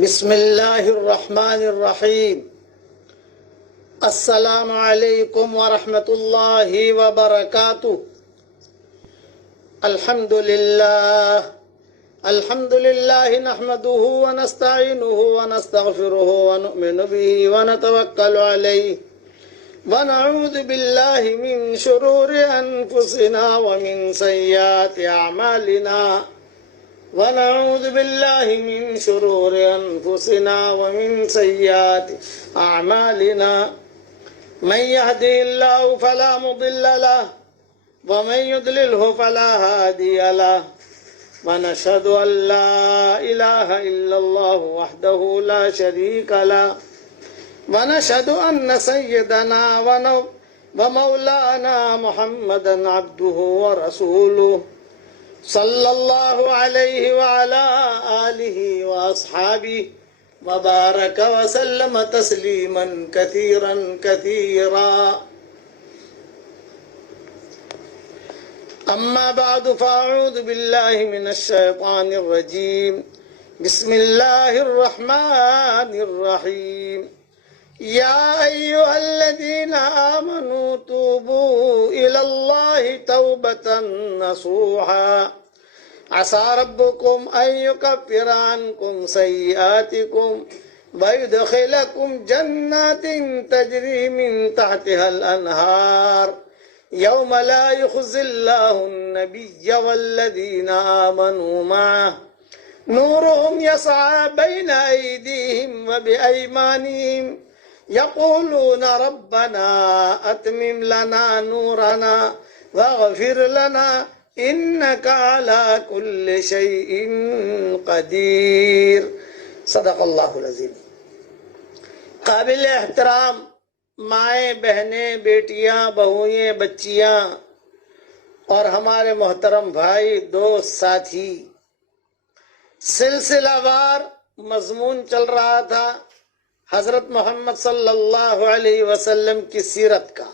بسم اللہ الرحمن الرحیم۔ السلام علیکم ورحمۃ اللہ وبرکاتہ۔ الحمد للہ نحمده ونستعینه ونستغفره ونؤمن به ونتوکل علیہ ونعوذ باللہ من شرور انفسنا ومن سیئات اعمالنا ونعوذ باللہ من شرور انفسنا ومن سیئات اعمالنا من يهده الله فلا مضل له ومن يضلله فلا هادي له ونشهد ان لا اله الا الله وحده لا شريك له ونشهد ان سيدنا ومولانا محمدا عبده ورسوله صلی اللہ علیہ وعلا آلہ واصحابہ وبارک وسلم تسلیما کثیرا کثیرا۔ اما بعد فاعوذ باللہ من الشیطان الرجیم، بسم اللہ الرحمن الرحیم۔ یا ایہا الذین آمنوا توبوا الی اللہ توبۃ نصوحا عسى ربكم أن يكفر عنكم سيئاتكم ويدخلكم جنات تجري من تحتها الأنهار يوم لا يخزي الله النبي والذين آمنوا معه نورهم يسعى بين أيديهم وبأيمانهم يقولون ربنا أتمم لنا نورنا واغفر لنا انک علی کل شیء قدیر۔ صدق اللہ العظیم۔ قابل احترام مائیں، بہنیں، بیٹیاں، بہوئیں، بچیاں اور ہمارے محترم بھائی، دوست، ساتھی، سلسلہ وار مضمون چل رہا تھا حضرت محمد صلی اللہ علیہ وسلم کی سیرت کا۔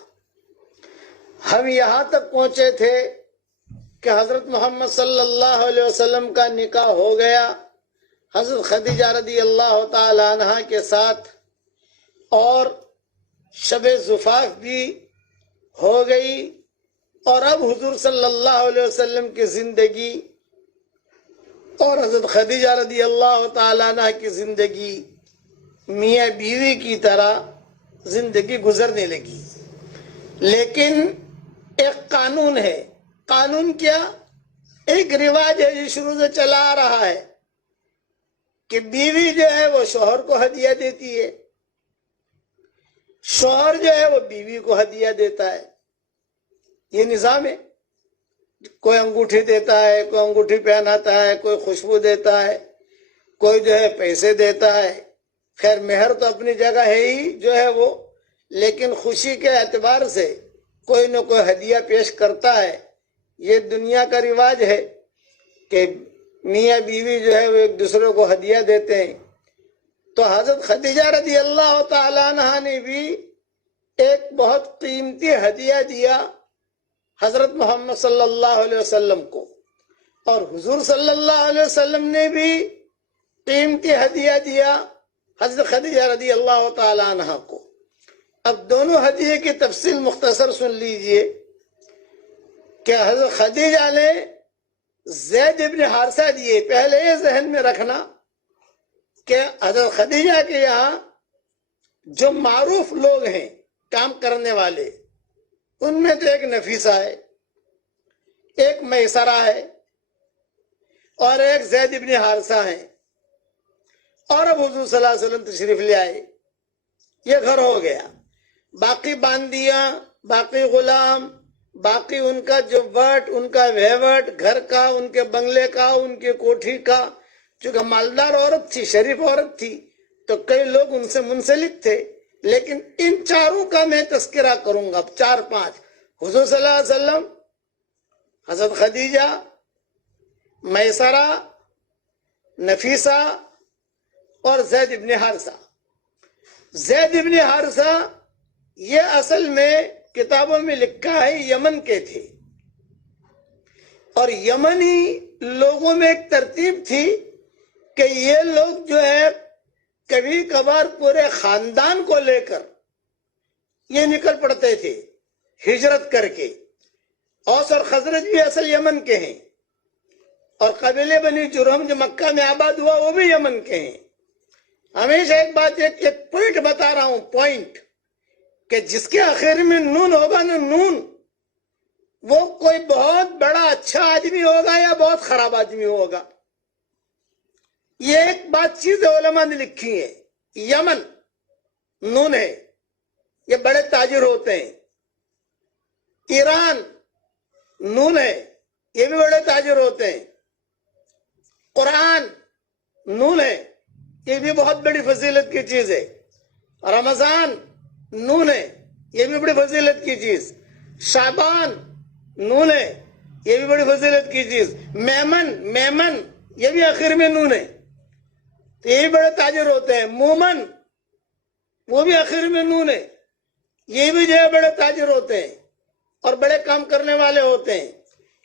ہم یہاں تک پہنچے تھے کہ حضرت محمد صلی اللہ علیہ وسلم کا نکاح ہو گیا حضرت خدیجہ رضی اللہ تعالی عنہ کے ساتھ، اور شب زفاف بھی ہو گئی، اور اب حضور صلی اللہ علیہ وسلم کی زندگی اور حضرت خدیجہ رضی اللہ تعالی عنہ کی زندگی میاں بیوی کی طرح زندگی گزرنے لگی۔ لیکن ایک قانون ہے۔ قانون کیا؟ ایک رواج ہے جو شروع سے چلا آ رہا ہے کہ بیوی جو ہے وہ شوہر کو ہدیہ دیتی ہے، شوہر جو ہے وہ بیوی کو ہدیہ دیتا ہے۔ یہ نظام ہے۔ کوئی انگوٹھی دیتا ہے، کوئی انگوٹھی پہناتا ہے، کوئی خوشبو دیتا ہے، کوئی جو ہے پیسے دیتا ہے۔ خیر مہر تو اپنی جگہ ہے ہی جو ہے وہ، لیکن خوشی کے اعتبار سے کوئی نہ کوئی ہدیہ پیش کرتا ہے۔ یہ دنیا کا رواج ہے کہ میاں بیوی جو ہے وہ ایک دوسرے کو ہدیہ دیتے ہیں۔ تو حضرت خدیجہ رضی اللہ تعالی عنہ نے بھی ایک بہت قیمتی ہدیہ دیا حضرت محمد صلی اللہ علیہ وسلم کو، اور حضور صلی اللہ علیہ وسلم نے بھی قیمتی ہدیہ دیا حضرت خدیجہ رضی اللہ تعالی عنہ کو۔ اب دونوں ہدیے کی تفصیل مختصر سن لیجئے کہ حضرت خدیجہ نے زید ابن حارثہ دیے۔ پہلے یہ ذہن میں رکھنا کہ حضرت خدیجہ کے یہاں جو معروف لوگ ہیں کام کرنے والے، ان میں تو ایک نفیسہ ہے، ایک میسرہ ہے، اور ایک زید ابن حارثہ ہیں، اور اب حضور صلی اللہ علیہ وسلم تشریف لے آئے۔ یہ گھر ہو گیا۔ باقی باندیاں، باقی غلام، باقی ان کا جو وٹ، ان کا ویوٹ، گھر کا، ان کے بنگلے کا، ان کی کوٹھی کا، چونکہ مالدار عورت تھی، شریف عورت تھی، تو کئی لوگ ان سے منسلک تھے، لیکن ان چاروں کا میں تذکرہ کروں گا، 4-5۔ حضور صلی اللہ علیہ وسلم، حضرت خدیجہ، میسرہ، نفیسہ اور زید ابن حارثہ۔ زید ابن حارثہ یہ اصل میں کتابوں میں لکھا ہے یمن کے تھے، اور یمنی لوگوں میں ایک ترتیب تھی کہ یہ لوگ جو ہے کبھی کبھار پورے خاندان کو لے کر یہ نکل پڑتے تھے ہجرت کر کے. اوس اور خزرج بھی اصل یمن کے ہیں، اور قبیلے بنی جرہم جو مکہ میں آباد ہوا وہ بھی یمن کے ہیں. ہمیشہ ایک بات، ایک پوائنٹ بتا رہا ہوں، پوائنٹ، کہ جس کے آخر میں نون ہوگا نا، نون، وہ کوئی بہت بڑا اچھا آدمی ہوگا یا بہت خراب آدمی ہوگا. یہ ایک بات چیز علماء نے لکھی ہے. یمن نون ہے، یہ بڑے تاجر ہوتے ہیں. ایران نون ہے، یہ بھی بڑے تاجر ہوتے ہیں. قرآن نون ہے، یہ بھی بہت بڑی فضیلت کی چیز ہے. رمضان نون ہے، یہ بھی بڑی فضیلت کی چیز. شعبان نون ہے، یہ بھی بڑی فضیلت کی چیز. میمن یہ بھی آخر میں نون ہے، تو یہ بھی بڑے تاجر ہوتے ہیں. مومن وہ بھی آخر میں نون ہے، یہ بھی جو ہے بڑے تاجر ہوتے ہیں اور بڑے کام کرنے والے ہوتے ہیں.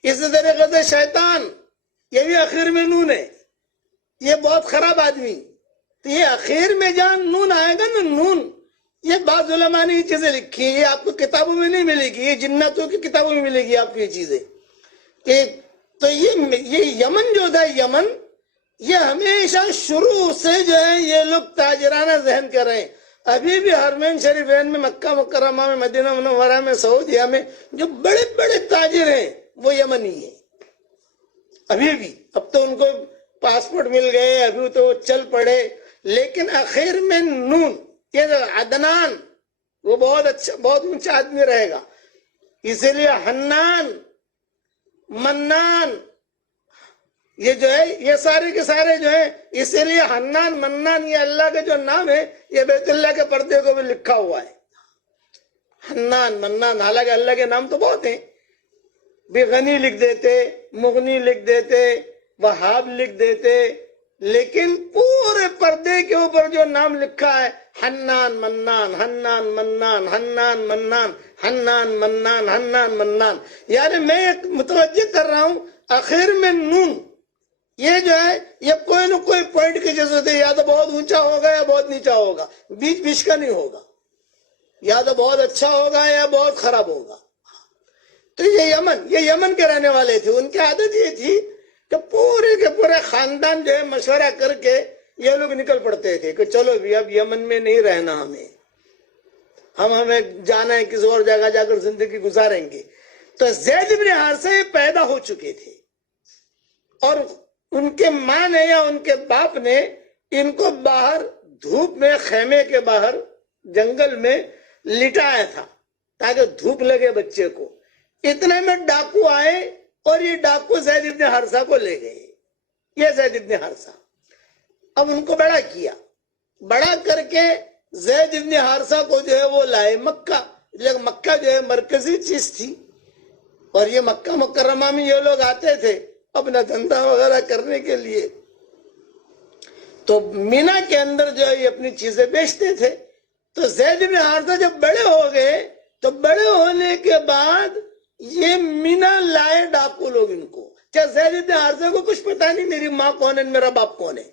اسی طریقے سے شیطان، یہ بھی آخر میں نون ہے، یہ بہت خراب آدمی. تو یہ آخر میں جہاں نون آئے گا نا، نون، یہ بعض علماء نے یہ چیزیں لکھی ہیں، یہ آپ کو کتابوں میں نہیں ملے گی، یہ جناتوں کی کتابوں میں ملے گی آپ کو یہ چیزیں. تو یہ یمن جو تھا، یمن، یہ ہمیشہ شروع سے جو ہے یہ لوگ تاجرانہ ذہن کر رہے ہیں. ابھی بھی حرمین شریفین میں، مکہ مکرمہ میں، مدینہ منورہ میں، سعودیہ میں جو بڑے بڑے تاجر ہیں وہ یمنی ہیں ابھی بھی. اب تو ان کو پاسپورٹ مل گئے، ابھی تو وہ چل پڑے، لیکن آخر میں نون. یہ عدنان، وہ بہت اچھا، بہت اونچا آدمی رہے گا. اسی لیے حنان، منان، یہ جو ہے یہ سارے کے سارے جو ہیں، اسی لیے حنان منان یہ اللہ کے جو نام ہے، یہ بیت اللہ کے پردے کو بھی لکھا ہوا ہے. حنان منان، حالانکہ اللہ کے نام تو بہت ہیں، بھی غنی لکھ دیتے، مغنی لکھ دیتے، وہاب لکھ دیتے، لیکن پورے پردے کے اوپر جو نام لکھا ہے، حنان منان، حنان منان، حنان منان، حنان منان، حنان منان. یعنی میں ایک متوجہ کر رہا ہوں، آخر میں نون، یہ جو ہے یہ کوئی نہ کوئی پوائنٹ کی ضرورت ہے، یا تو بہت اونچا ہوگا یا بہت نیچا ہوگا، بیچ بیچ کا نہیں ہوگا، یا تو بہت اچھا ہوگا یا بہت خراب ہوگا. تو یہ یمن کے رہنے والے تھے. ان کی عادت یہ تھی کہ پورے کے پورے خاندان جو ہے مشورہ کر کے یہ لوگ نکل پڑتے تھے کہ چلو بھی اب یمن میں نہیں رہنا، ہمیں جانا ہے، کسی اور جگہ جا کر زندگی گزاریں گے. تو زید بن حارثہ پیدا ہو چکے تھے، اور ان کے ماں نے یا ان کے باپ نے ان کو باہر دھوپ میں، خیمے کے باہر جنگل میں لٹایا تھا تاکہ دھوپ لگے بچے کو. اتنے میں ڈاکو آئے اور یہ ڈاکو زید بن حارثہ کو لے گئے. یہ زید بن حارثہ، اب ان کو بڑا کیا، بڑا کر کے زید بن حارثہ کو جو ہے وہ لائے مکہ. لیکن مکہ جو ہے مرکزی چیز تھی، اور یہ مکہ مکرمہ میں یہ لوگ آتے تھے اپنا دھندا وغیرہ کرنے کے لیے. تو مینا کے اندر جو ہے یہ اپنی چیزیں بیچتے تھے. تو زید بن حارثہ جب بڑے ہو گئے تو بڑے ہونے کے بعد یہ مینا لائے ڈاکو لوگ ان کو. کیا زید بن حارثہ کو کچھ پتا نہیں میری ماں کون ہے، میرا باپ کون ہے؟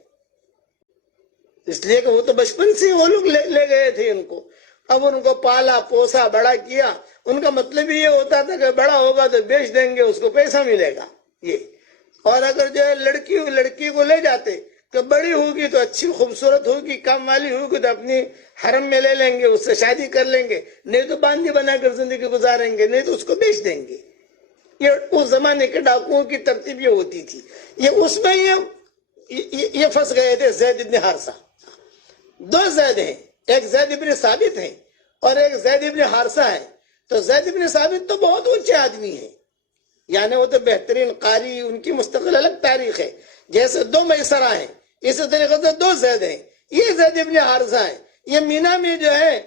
اس لیے کہ وہ تو بچپن سے وہ لوگ لے گئے تھے ان کو. اب ان کو پالا پوسا بڑا کیا. ان کا مطلب یہ ہوتا تھا کہ بڑا ہوگا تو بیچ دیں گے، اس کو پیسہ ملے گا یہ. اور اگر جو ہے لڑکی کو لے جاتے کہ بڑی ہوگی تو اچھی خوبصورت ہوگی، کام والی ہوگی تو اپنی حرم میں لے لیں گے، اس سے شادی کر لیں گے، نہیں تو باندھی بنا کر زندگی گزاریں گے، نہیں تو اس کو بیچ دیں گے. یہ اس زمانے کے ڈاکوؤں کی ترتیب یہ ہوتی تھی. یہ اس میں یہ پھنس گئے تھے زید بن حارثہ. دو زید ہیں، ایک زید بن ثابت ہیں اور ایک زید بن حارثہ ہے. تو زید بن ثابت تو بہت اونچے آدمی ہیں، یعنی وہ تو بہترین قاری، ان کی مستقل الگ تاریخ ہے. جیسے دو میسرہ ہیں، اسی طریقے سے دو زید ہیں. یہ زید بن حارثہ ہیں. یہ مینا میں جو ہے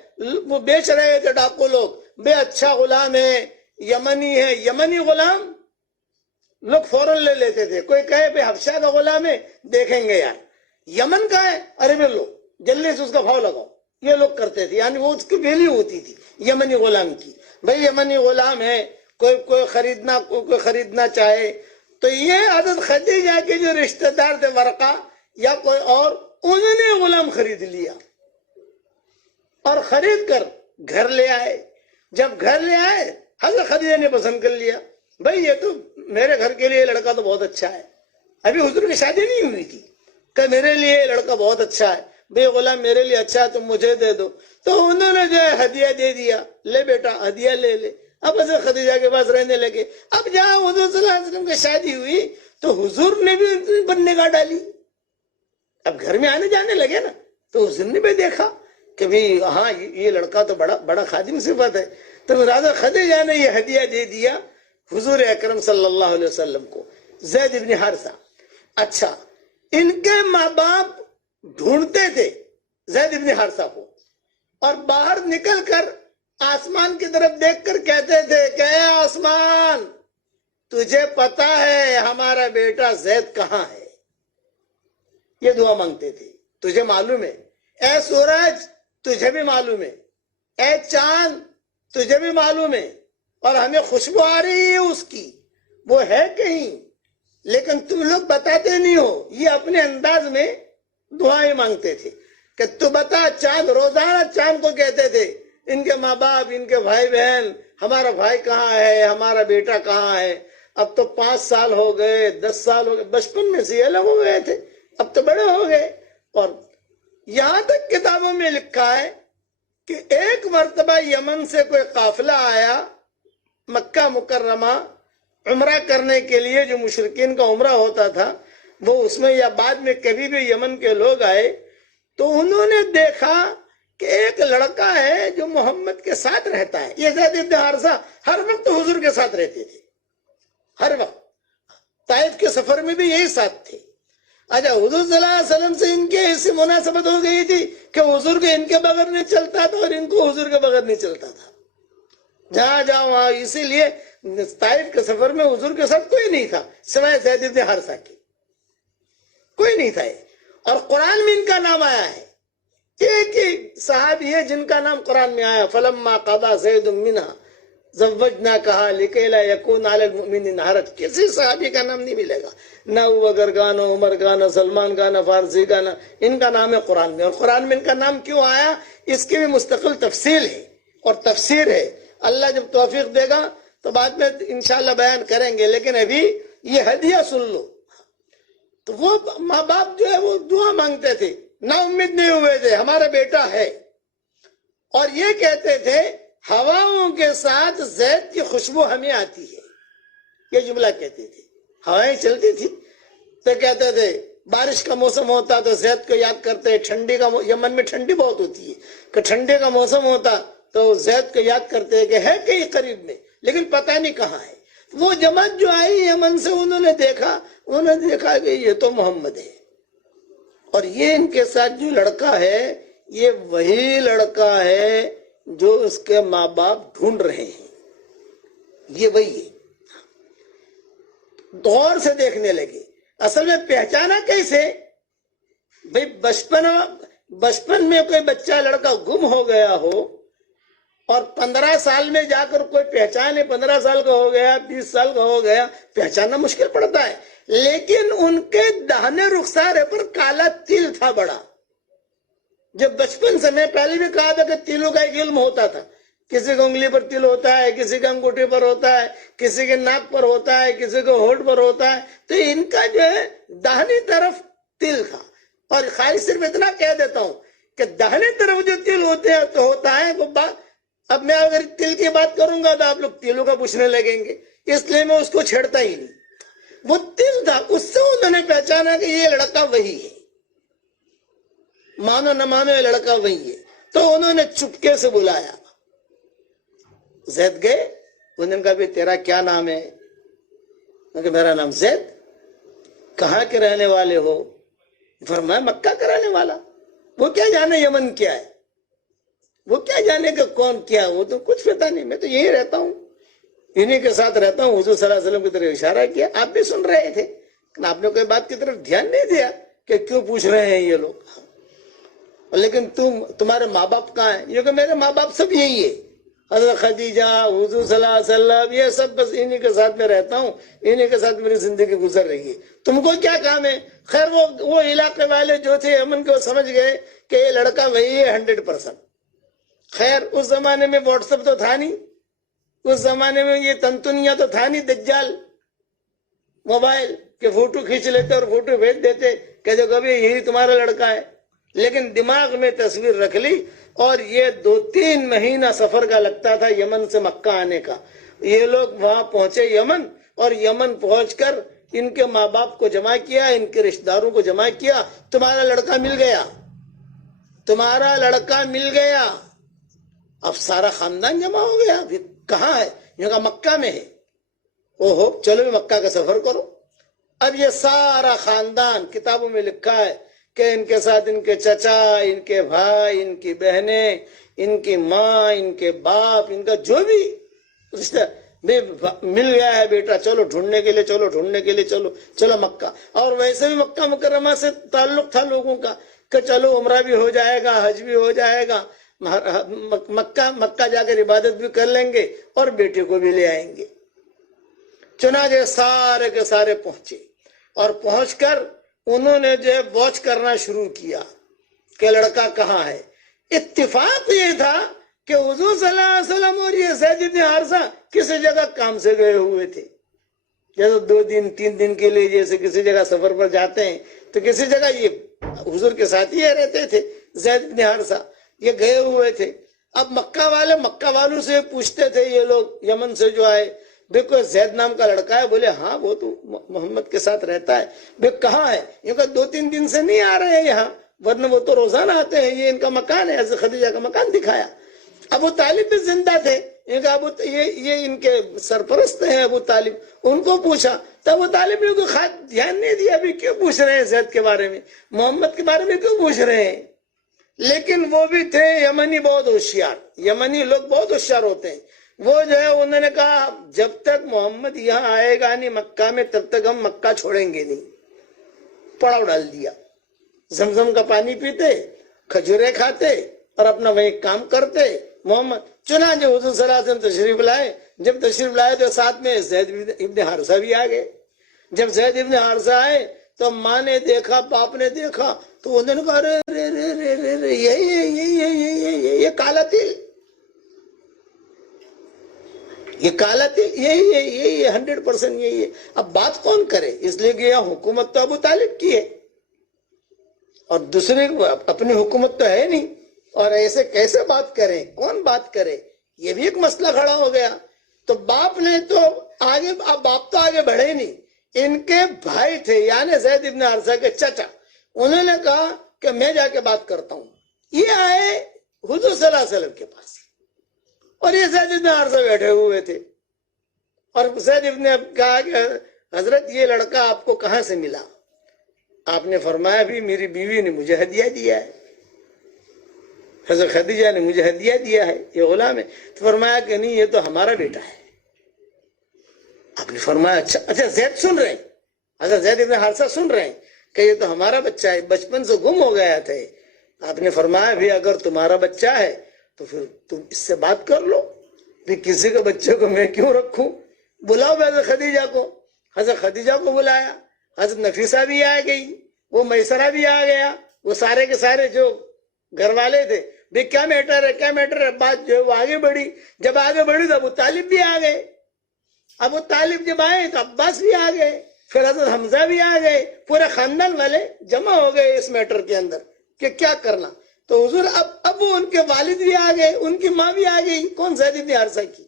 وہ بیچ رہے تھے ڈاکو لوگ. بے اچھا غلام ہے، یمنی ہے. یمنی غلام لوگ فوراً لے لیتے تھے. کوئی کہے بے حبشہ کا غلام ہے، دیکھیں گے یار یمن کا ہے، ارے بے لو جلدی سے اس کا بھاؤ لگاؤ. یہ لوگ کرتے تھے، یعنی وہ اس کی ویلیو ہوتی تھی یمنی غلام کی. بھئی یمنی غلام ہے، کوئی خریدنا چاہے. تو یہ حضرت خدیجہ کے جو رشتہ دار تھے، ورقہ یا کوئی اور، انہوں نے غلام خرید لیا اور خرید کر گھر لے آئے. جب گھر لے آئے حضرت خدیجہ نے پسند کر لیا, بھائی یہ تو میرے گھر کے لیے لڑکا تو بہت اچھا ہے. ابھی حضور کی شادی نہیں ہوئی تھی کہ میرے لیے لڑکا بہت اچھا ہے, بھائی غلام میرے لیے اچھا ہے تم مجھے دے دو. تو انہوں نے جو ہے ہدیہ دے دیا, لے بیٹا ہدیہ لے لے. اب حضرت خدیجہ کے پاس رہنے لگے. اب جہاں حضور صلی اللہ علیہ وسلم کی شادی ہوئی تو حضور نے بھی بن نگاہ ڈالی. اب گھر میں آنے جانے لگے نا تو حضور نے بھی دیکھا کہ بھی ہاں یہ لڑکا تو بڑا خادم صفت ہے. تو حضرت خدیجہ نے یہ ہدیہ دے دیا حضور اکرم صلی اللہ علیہ وسلم کو, زید ابن حارثہ. اچھا, ان کے ماں باپ ڈھونڈتے تھے زید ابن حارثہ کو, اور باہر نکل کر آسمان کی طرف دیکھ کر کہتے تھے کہ اے آسمان, تجھے پتا ہے ہمارا بیٹا زید کہاں ہے. یہ دعا مانگتے تھے, تجھے معلوم ہے. اے سورج تجھے بھی معلوم ہے, اے چاند تجھے بھی معلوم ہے, اور ہمیں خوشبو آ رہی ہے اس کی, وہ ہے کہیں لیکن تم لوگ بتاتے نہیں ہو. یہ اپنے انداز میں دعائیں مانگتے تھے کہ تو بتا. چاند روزانہ چاند کو کہتے تھے ان کے ماں باپ, ان کے بھائی بہن, ہمارا بھائی کہاں ہے, ہمارا بیٹا کہاں ہے. اب تو 5 سال ہو گئے, 10 سال ہو گئے, بچپن میں سے یہ الگ ہو گئے تھے, اب تو بڑے ہو گئے. اور یہاں تک کتابوں میں لکھا ہے کہ ایک مرتبہ یمن سے کوئی قافلہ آیا مکہ مکرمہ عمرہ کرنے کے لیے. جو مشرکین کا عمرہ ہوتا تھا وہ اس میں, یا بعد میں کبھی بھی یمن کے لوگ آئے تو انہوں نے دیکھا کہ ایک لڑکا ہے جو محمد کے ساتھ رہتا ہے. یہ زید بن حارثہ ہر وقت حضور کے ساتھ رہتے تھے, ہر وقت. طائف کے سفر میں بھی یہی ساتھ تھے. اچھا, حضور صلی اللہ علیہ وسلم سے ان کے ایسی مناسبت ہو گئی تھی کہ حضور کے ان کے بغیر نہیں چلتا تھا اور ان کو حضور کے بغیر نہیں چلتا تھا. جہاں جاؤ وہاں. اسی لیے طائف کے سفر میں حضور کے ساتھ کوئی نہیں تھا سوائے زید بن حارثہ کے, کوئی نہیں تھا. اور قرآن میں ان کا نام آیا ہے. ایک ہی صحابی ہے جن کا نام قرآن میں آیا, فلما قضى زید منها زوجناکہا لکی لا یکون علی المؤمنین حرج. کسی صحابی کا نام نہیں ملے گا, نہ ابو بکر کا, نہ عمر کا, نہ سلمان کا, نہ فارسی کا, نہ ان کا نام ہے قرآن میں. اور قرآن میں ان کا نام کیوں آیا اس کی بھی مستقل تفصیل ہے اور تفسیر ہے. اللہ جب توفیق دے گا تو بعد میں انشاءاللہ بیان کریں گے, لیکن ابھی یہ ہدیہ سن لو. تو وہ ماں باپ جو ہے وہ دعا مانگتے تھے, نا امید نہیں ہوئے تھے ہمارا بیٹا ہے, اور یہ کہتے تھے ہواؤں کے ساتھ زید کی خوشبو ہمیں آتی ہے. یہ جملہ کہتے تھے. ہوائیں چلتی تھی تو کہتے تھے, بارش کا موسم ہوتا تو زید کو یاد کرتے. ٹھنڈی کا, یمن میں ٹھنڈی بہت ہوتی ہے, کہ ٹھنڈے کا موسم ہوتا تو زید کو یاد کرتے کہ ہے کہیں قریب میں لیکن پتہ نہیں کہاں ہے. وہ جماعت جو آئی یمن سے, انہوں نے دیکھا کہ یہ تو محمد ہے, اور یہ ان کے ساتھ جو لڑکا ہے یہ وہی لڑکا ہے جو اس کے ماں باپ ڈھونڈ رہے ہیں, یہ وہی ہے. غور سے دیکھنے لگے. اصل میں پہچانا کیسے بھئی, بچپن میں کوئی بچہ لڑکا گم ہو گیا ہو اور 15 سال میں جا کر کوئی پہچانے, 15 سال کا ہو گیا, 20 سال کا ہو گیا, پہچاننا مشکل پڑتا ہے. لیکن ان کے داہنے رخسارے پر کالا تل تھا بڑا. جب بچپن سے, میں پہلے بھی کہا تھا کہ تلوں کا ایک علم ہوتا تھا. کسی کو انگلی پر تل ہوتا ہے, کسی کا انگوٹھی پر ہوتا ہے, کسی کے ناک پر ہوتا ہے, کسی کو ہونٹ پر ہوتا ہے. تو ان کا جو ہے داہنی طرف تل تھا. اور خالی صرف اتنا کہہ دیتا ہوں کہ داہنی طرف جو تل ہوتے ہیں تو ہوتا ہے وہ بات. اب میں اگر تل کی بات کروں گا تو آپ لوگ تلوں کا پوچھنے لگیں گے, اس لیے میں اس کو چھیڑتا ہی نہیں. وہ تل تھا, اس سے انہوں نے پہچانا کہ یہ لڑکا وہی ہے, مانو نہ مانو یہ لڑکا وہی ہے. تو انہوں نے چپکے سے بلایا. زید گئے, انہوں نے کہا بھی تیرا کیا نام ہے؟ کہ میرا نام زید. کہاں کے رہنے والے ہو؟ فرمایا مکہ کا رہنے والا. وہ کیا جانے یمن کیا ہے, وہ کیا جانے کہ کون کیا, وہ تو کچھ پتا نہیں, میں تو یہی رہتا ہوں, انہی کے ساتھ رہتا ہوں. حضور صلی اللہ علیہ وسلم کی طرف اشارہ کیا. آپ بھی سن رہے تھے, آپ نے کوئی بات کی طرف دھیان نہیں دیا کہ کیوں پوچھ رہے ہیں یہ لوگ. لیکن تمہارے ماں باپ کہاں ہیں؟ یہ کہ میرے ماں باپ سب یہی ہے. حضرت خدیجہ، حضور صلی اللہ علیہ وسلم، یہ سب بس انہی کے ساتھ میں رہتا ہوں، انہی کے ساتھ میری زندگی گزر رہی ہے، تم کو کیا کام ہے؟ خیر وہ علاقے والے جو تھے یمن کے، وہ سمجھ گئے کہ یہ لڑکا وہی ہے 100%۔ خیر اس زمانے میں واٹس ایپ تو تھا نہیں، اس زمانے میں یہ تنتنیاں تو تھا نہیں، دجال موبائل کے فوٹو کھینچ لیتے اور فوٹو بھیج دیتے کہ جو کبھی یہی تمہارا لڑکا ہے، لیکن دماغ میں تصویر رکھ لی۔ اور یہ 2-3 مہینہ سفر کا لگتا تھا یمن سے مکہ آنے کا۔ یہ لوگ وہاں پہنچے یمن، اور یمن پہنچ کر ان کے ماں باپ کو جمع کیا، ان کے رشتہ داروں کو جمع کیا، تمہارا لڑکا مل گیا، تمہارا لڑکا مل گیا۔ اب سارا خاندان جمع ہو گیا، ابھی کہاں ہے؟ یہ کہا مکہ میں ہے۔ اوہو، چلو بھی مکہ کا سفر کرو۔ اب یہ سارا خاندان، کتابوں میں لکھا ہے کہ ان کے ساتھ ان کے چچا، ان کے بھائی، ان کی بہنیں، ان کی ماں، ان کے باپ، ان کا جو بھی رشتہ مل گیا ہے، بیٹا چلو ڈھونڈنے کے لیے، چلو ڈھونڈنے کے لیے، چلو چلو مکہ۔ اور ویسے بھی مکہ مکرمہ سے تعلق تھا لوگوں کا کہ چلو عمرہ بھی ہو جائے گا، حج بھی ہو جائے گا، مکہ جا کر عبادت بھی کر لیں گے اور بیٹے کو بھی لے آئیں گے۔ چنانچہ سارے کے سارے پہنچے، اور پہنچ کر انہوں نے جو ہے واچ کرنا شروع کیا کہ لڑکا کہاں ہے۔ اتفاق یہ تھا کہ حضور صلی اللہ علیہ وسلم اور یہ زید بن حارثہ کسی جگہ کام سے گئے ہوئے تھے، جیسے 2 دن 3 دن کے لیے جیسے کسی جگہ سفر پر جاتے ہیں تو کسی جگہ یہ حضور کے ساتھ ہی رہتے تھے، زید بن حارثہ یہ گئے ہوئے تھے۔ اب مکہ والوں سے پوچھتے تھے یہ لوگ یمن سے جو آئے، دیکھو زید نام کا لڑکا ہے، بولے ہاں وہ تو محمد کے ساتھ رہتا ہے۔ بے کہاں ہے؟ یہ کہا 2-3 دن سے نہیں آ رہے ہیں یہاں، ورنہ وہ تو روزانہ آتے ہیں، یہ ان کا مکان ہے۔ حضرت خدیجہ کا مکان دکھایا۔ ابو طالب بھی زندہ تھے، یہ کہا یہ ان کے سرپرست ہیں ابو طالب، ان کو پوچھا تو ابو طالب نے کوئی خاص دھیان نہیں دیا، ابھی کیوں پوچھ رہے ہیں زید کے بارے میں، محمد کے بارے میں کیوں پوچھ رہے ہیں؟ لیکن وہ بھی تھے یمنی بہت ہوشیار، یمنی لوگ بہت ہوشیار ہوتے ہیں۔ وہ جو ہے انہوں نے کہا جب تک محمد یہاں آئے گا نہیں مکہ میں، تب تک ہم مکہ چھوڑیں گے نہیں۔ پڑاؤ ڈال دیا، زمزم کا پانی پیتے، کھجورے کھاتے اور اپنا وہی کام کرتے۔ محمد چنانچہ حضور صلی اللہ علیہ وسلم تشریف لائے، جب تشریف لائے تو ساتھ میں زید ابن حارثہ بھی آ گئے۔ جب زید ابن حارثہ آئے تو ماں نے دیکھا، باپ نے دیکھا، تو انہوں نے کہا ارے یہ کالا تل، یہ کالا تل یہی ہے 100% یہی ہے۔ اب بات کون کرے؟ اس لیے کہ یہاں حکومت تو ابو طالب کی ہے اور دوسرے اپنی حکومت تو ہے نہیں، اور ایسے کیسے بات کریں، کون بات کرے؟ یہ بھی ایک مسئلہ کھڑا ہو گیا۔ تو باپ نے تو آگے، اب باپ تو آگے بڑھے نہیں، ان کے بھائی تھے یعنی زید ابن حارثہ کے چچا، انہوں نے کہا کہ میں جا کے بات کرتا ہوں۔ یہ آئے حضور صلی اللہ علیہ وسلم کے پاس، اور یہ زید ابن حارثہ بیٹھے ہوئے تھے، اور زید ابن نے کہا کہ حضرت یہ لڑکا آپ کو کہاں سے ملا؟ آپ نے فرمایا بھی میری بیوی نے مجھے ہدیہ دیا ہے، حضرت خدیجہ نے مجھے ہدیہ دیا ہے، یہ غلام ہے۔ تو فرمایا کہ نہیں یہ تو ہمارا بیٹا ہے۔ آپ نے فرمایا اچھا زید سن رہے ہیں، حضرت زید ابن حارثہ سن رہے ہیں کہ یہ تو ہمارا بچہ ہے، بچپن سے گم ہو گیا تھا۔ آپ نے فرمایا بھی اگر تمہارا بچہ ہے تو پھر تم اس سے بات کر لو، بھی کسی کے بچے کو میں کیوں رکھوں؟ بلاؤ حضرت خدیجہ کو۔ حضرت خدیجہ کو بلایا، حضرت نفیسہ بھی آ گئی، وہ میسرہ بھی آ گیا، وہ سارے کے سارے جو گھر والے تھے۔ بھی کیا میٹر ہے، کیا میٹر ہے؟ بات جو ہے وہ آگے بڑھی۔ جب آگے بڑھی تو ابو طالب بھی آ گئے، ابو طالب جب آئے تو عباس بھی آ گئے، پھر حضرت حمزہ بھی آ گئے، پورے خاندان والے جمع ہو گئے اس میٹر کے اندر کہ کیا کرنا۔ تو حضور اب ان کے والد بھی آ گئے، ان کی ماں بھی آ گئی، کون؟ زید ابن حارثہ کی۔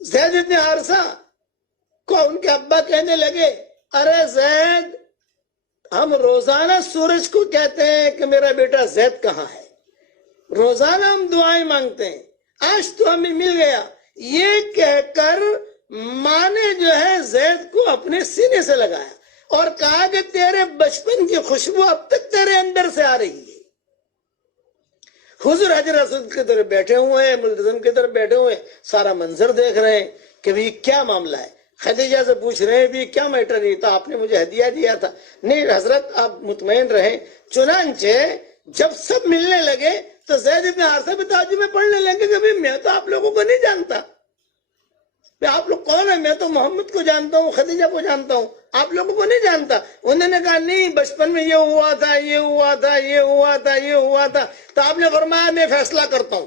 زید ابن حارثہ کو ان کے ابا کہنے لگے ارے زید، ہم روزانہ سورج کو کہتے ہیں کہ میرا بیٹا زید کہاں ہے، روزانہ ہم دعائیں مانگتے ہیں، آج تو ہمیں مل گیا۔ یہ کہہ کر ماں نے جو ہے زید کو اپنے سینے سے لگایا اور کہا کہ تیرے بچپن کی خوشبو اب تک تیرے اندر سے آ رہی ہے۔ حضور حجر اسود کی طرف بیٹھے ہوئے ہیں، ملتزم کی طرف بیٹھے ہوئے ہیں، سارا منظر دیکھ رہے ہیں کہ بھی کیا معاملہ ہے۔ خدیجہ سے پوچھ رہے ہیں بھی کیا میٹر ہے؟ تو آپ نے مجھے ہدیہ دیا تھا۔ نہیں حضرت آپ مطمئن رہیں۔ چنانچہ جب سب ملنے لگے تو زید ابن حارثہ بھی ترجمے پڑھنے لگے کہ بھئی میں تو آپ لوگوں کو نہیں جانتا، آپ لوگ کون ہیں؟ میں تو محمد کو جانتا ہوں، خدیجہ کو جانتا ہوں، آپ لوگوں کو نہیں جانتا۔ انہوں نے کہا نہیں، بچپن میں یہ ہوا تھا، یہ ہوا تھا، یہ ہوا تھا، یہ ہوا تھا۔ تو آپ نے فرمایا میں فیصلہ کرتا ہوں،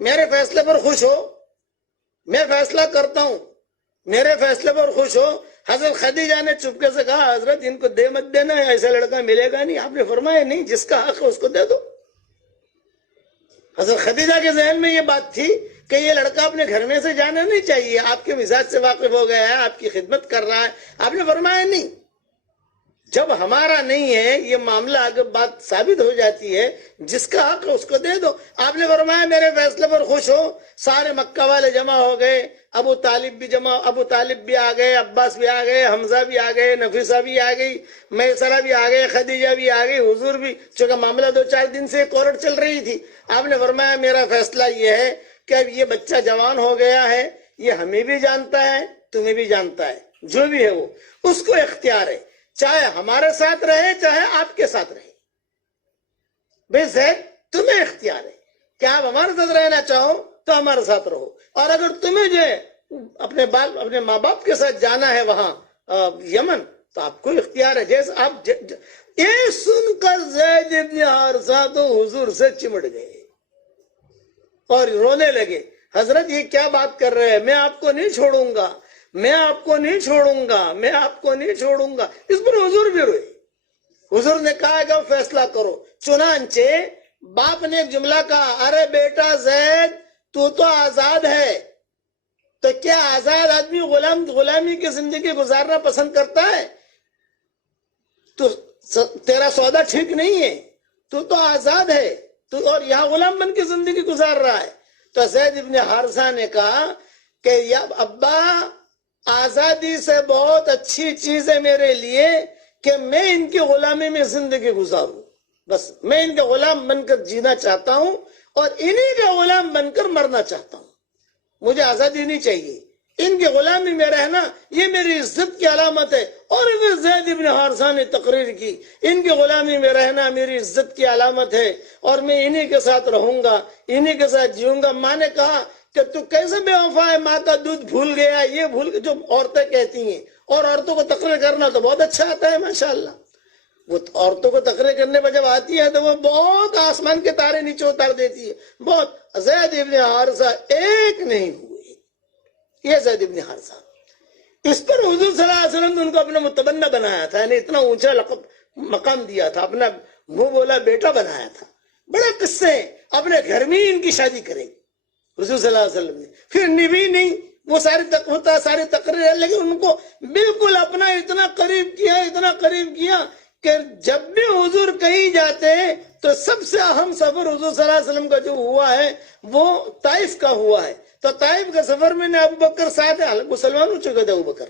میرے فیصلے پر خوش ہو، میں فیصلہ کرتا ہوں، میرے فیصلے پر خوش ہو۔ حضرت خدیجہ نے چپکے سے کہا حضرت ان کو دے مت دینا، ایسا لڑکا ملے گا نہیں۔ آپ نے فرمایا نہیں، جس کا حق ہے اس کو دے دو۔ حضرت خدیجہ کے ذہن میں یہ بات تھی کہ یہ لڑکا اپنے گھر میں سے جانا نہیں چاہیے، آپ کے مزاج سے واقف ہو گیا ہے، آپ کی خدمت کر رہا ہے۔ آپ نے فرمایا نہیں، جب ہمارا نہیں ہے یہ معاملہ، اگر بات ثابت ہو جاتی ہے جس کا حق ہے اس کو دے دو۔ آپ نے فرمایا میرے فیصلے پر خوش ہو۔ سارے مکہ والے جمع ہو گئے، ابو طالب بھی آ گئے، عباس بھی آ گئے، حمزہ بھی آ گئے، نفیسہ بھی آ گئی، میسرہ بھی آ گئے، خدیجہ بھی آ گئی، حضور بھی، چونکہ معاملہ 2-4 دن سے کورٹ چل رہی تھی۔ آپ نے فرمایا میرا فیصلہ یہ ہے کہ اب یہ بچہ جوان ہو گیا ہے، یہ ہمیں بھی جانتا ہے، تمہیں بھی جانتا ہے، جو بھی ہے وہ اس کو اختیار ہے، چاہے ہمارے ساتھ رہے چاہے آپ کے ساتھ رہے۔ بھئی زید تمہیں اختیار ہے کہ آپ ہمارے ساتھ رہنا چاہو تو ہمارے ساتھ رہو، اور اگر تمہیں جو ہے اپنے ماں باپ کے ساتھ جانا ہے وہاں یمن تو آپ کو اختیار ہے۔ جیسے آپ یہ سن کر زید ابن حارثہ تو حضور سے چمٹ گئے اور رونے لگے، حضرت یہ کیا بات کر رہے ہیں، میں آپ کو نہیں چھوڑوں گا، میں آپ کو نہیں چھوڑوں گا، میں آپ کو نہیں چھوڑوں گا۔ اس پر حضور بھی روئے۔ حضور نے کہا کہ فیصلہ کرو۔ چنانچہ باپ نے ایک جملہ کہا، ارے بیٹا زید تو آزاد ہے، تو کیا آزاد آدمی غلامی کی زندگی گزارنا پسند کرتا ہے؟ تو تیرا سودا ٹھیک نہیں ہے، تو آزاد ہے، تو اور یہاں غلام بن کے زندگی گزار رہا ہے۔ تو زید ابن حارثہ نے کہا کہ یا ابا آزادی سے بہت اچھی چیز ہے میرے لیے کہ میں ان کی غلامی میں زندگی گزاروں، بس میں ان کے غلام بن کر جینا چاہتا ہوں اور انہی کے غلام بن کر مرنا چاہتا ہوں، مجھے آزادی نہیں چاہیے، ان کی غلامی میں رہنا یہ میری عزت کی علامت ہے۔ اور پھر زید ابن حارثہ نے تقریر کی، ان کی غلامی میں رہنا میری عزت کی علامت ہے اور میں انہی کے ساتھ رہوں گا، انہی کے ساتھ جیوں گا۔ ماں نے کہا کہ تو کیسے بے وفا ہے، ماں کا دودھ بھول گیا، یہ بھول، جو عورتیں کہتی ہیں، اور عورتوں کو تقریر کرنا تو بہت اچھا آتا ہے ماشاءاللہ۔ وہ عورتوں کو تقریر کرنے پر جب آتی ہے تو وہ بہت آسمان کے تارے نیچے اتار دیتی ہے، بہت۔ زید ابن حارثہ ایک نہیں ہوئے، یہ زید ابن حارثہ۔ اس پر حضور صلی اللہ علیہ وسلم نے ان کو اپنا متبنہ بنایا تھا، یعنی اتنا اونچا لقب مقام دیا تھا، اپنا منہ بولا بیٹا بنایا تھا۔ بڑا قصے ہیں، اپنے گھر میں ہی ان کی شادی کریں حضور صلی اللہ علیہ وسلم نے، پھر نبی نہیں، وہ ساری تقریر ہے، لیکن ان کو بالکل اپنا اتنا قریب کیا کہ جب بھی حضور کہیں جاتے تو سب سے اہم سفر حضور صلی اللہ علیہ وسلم کا جو ہوا ہے وہ طائف کا ہوا ہے۔ تو طائف کے سفر میں نے ابو بکر ساتھ مسلمان ہو چکے تھے، ابو بکر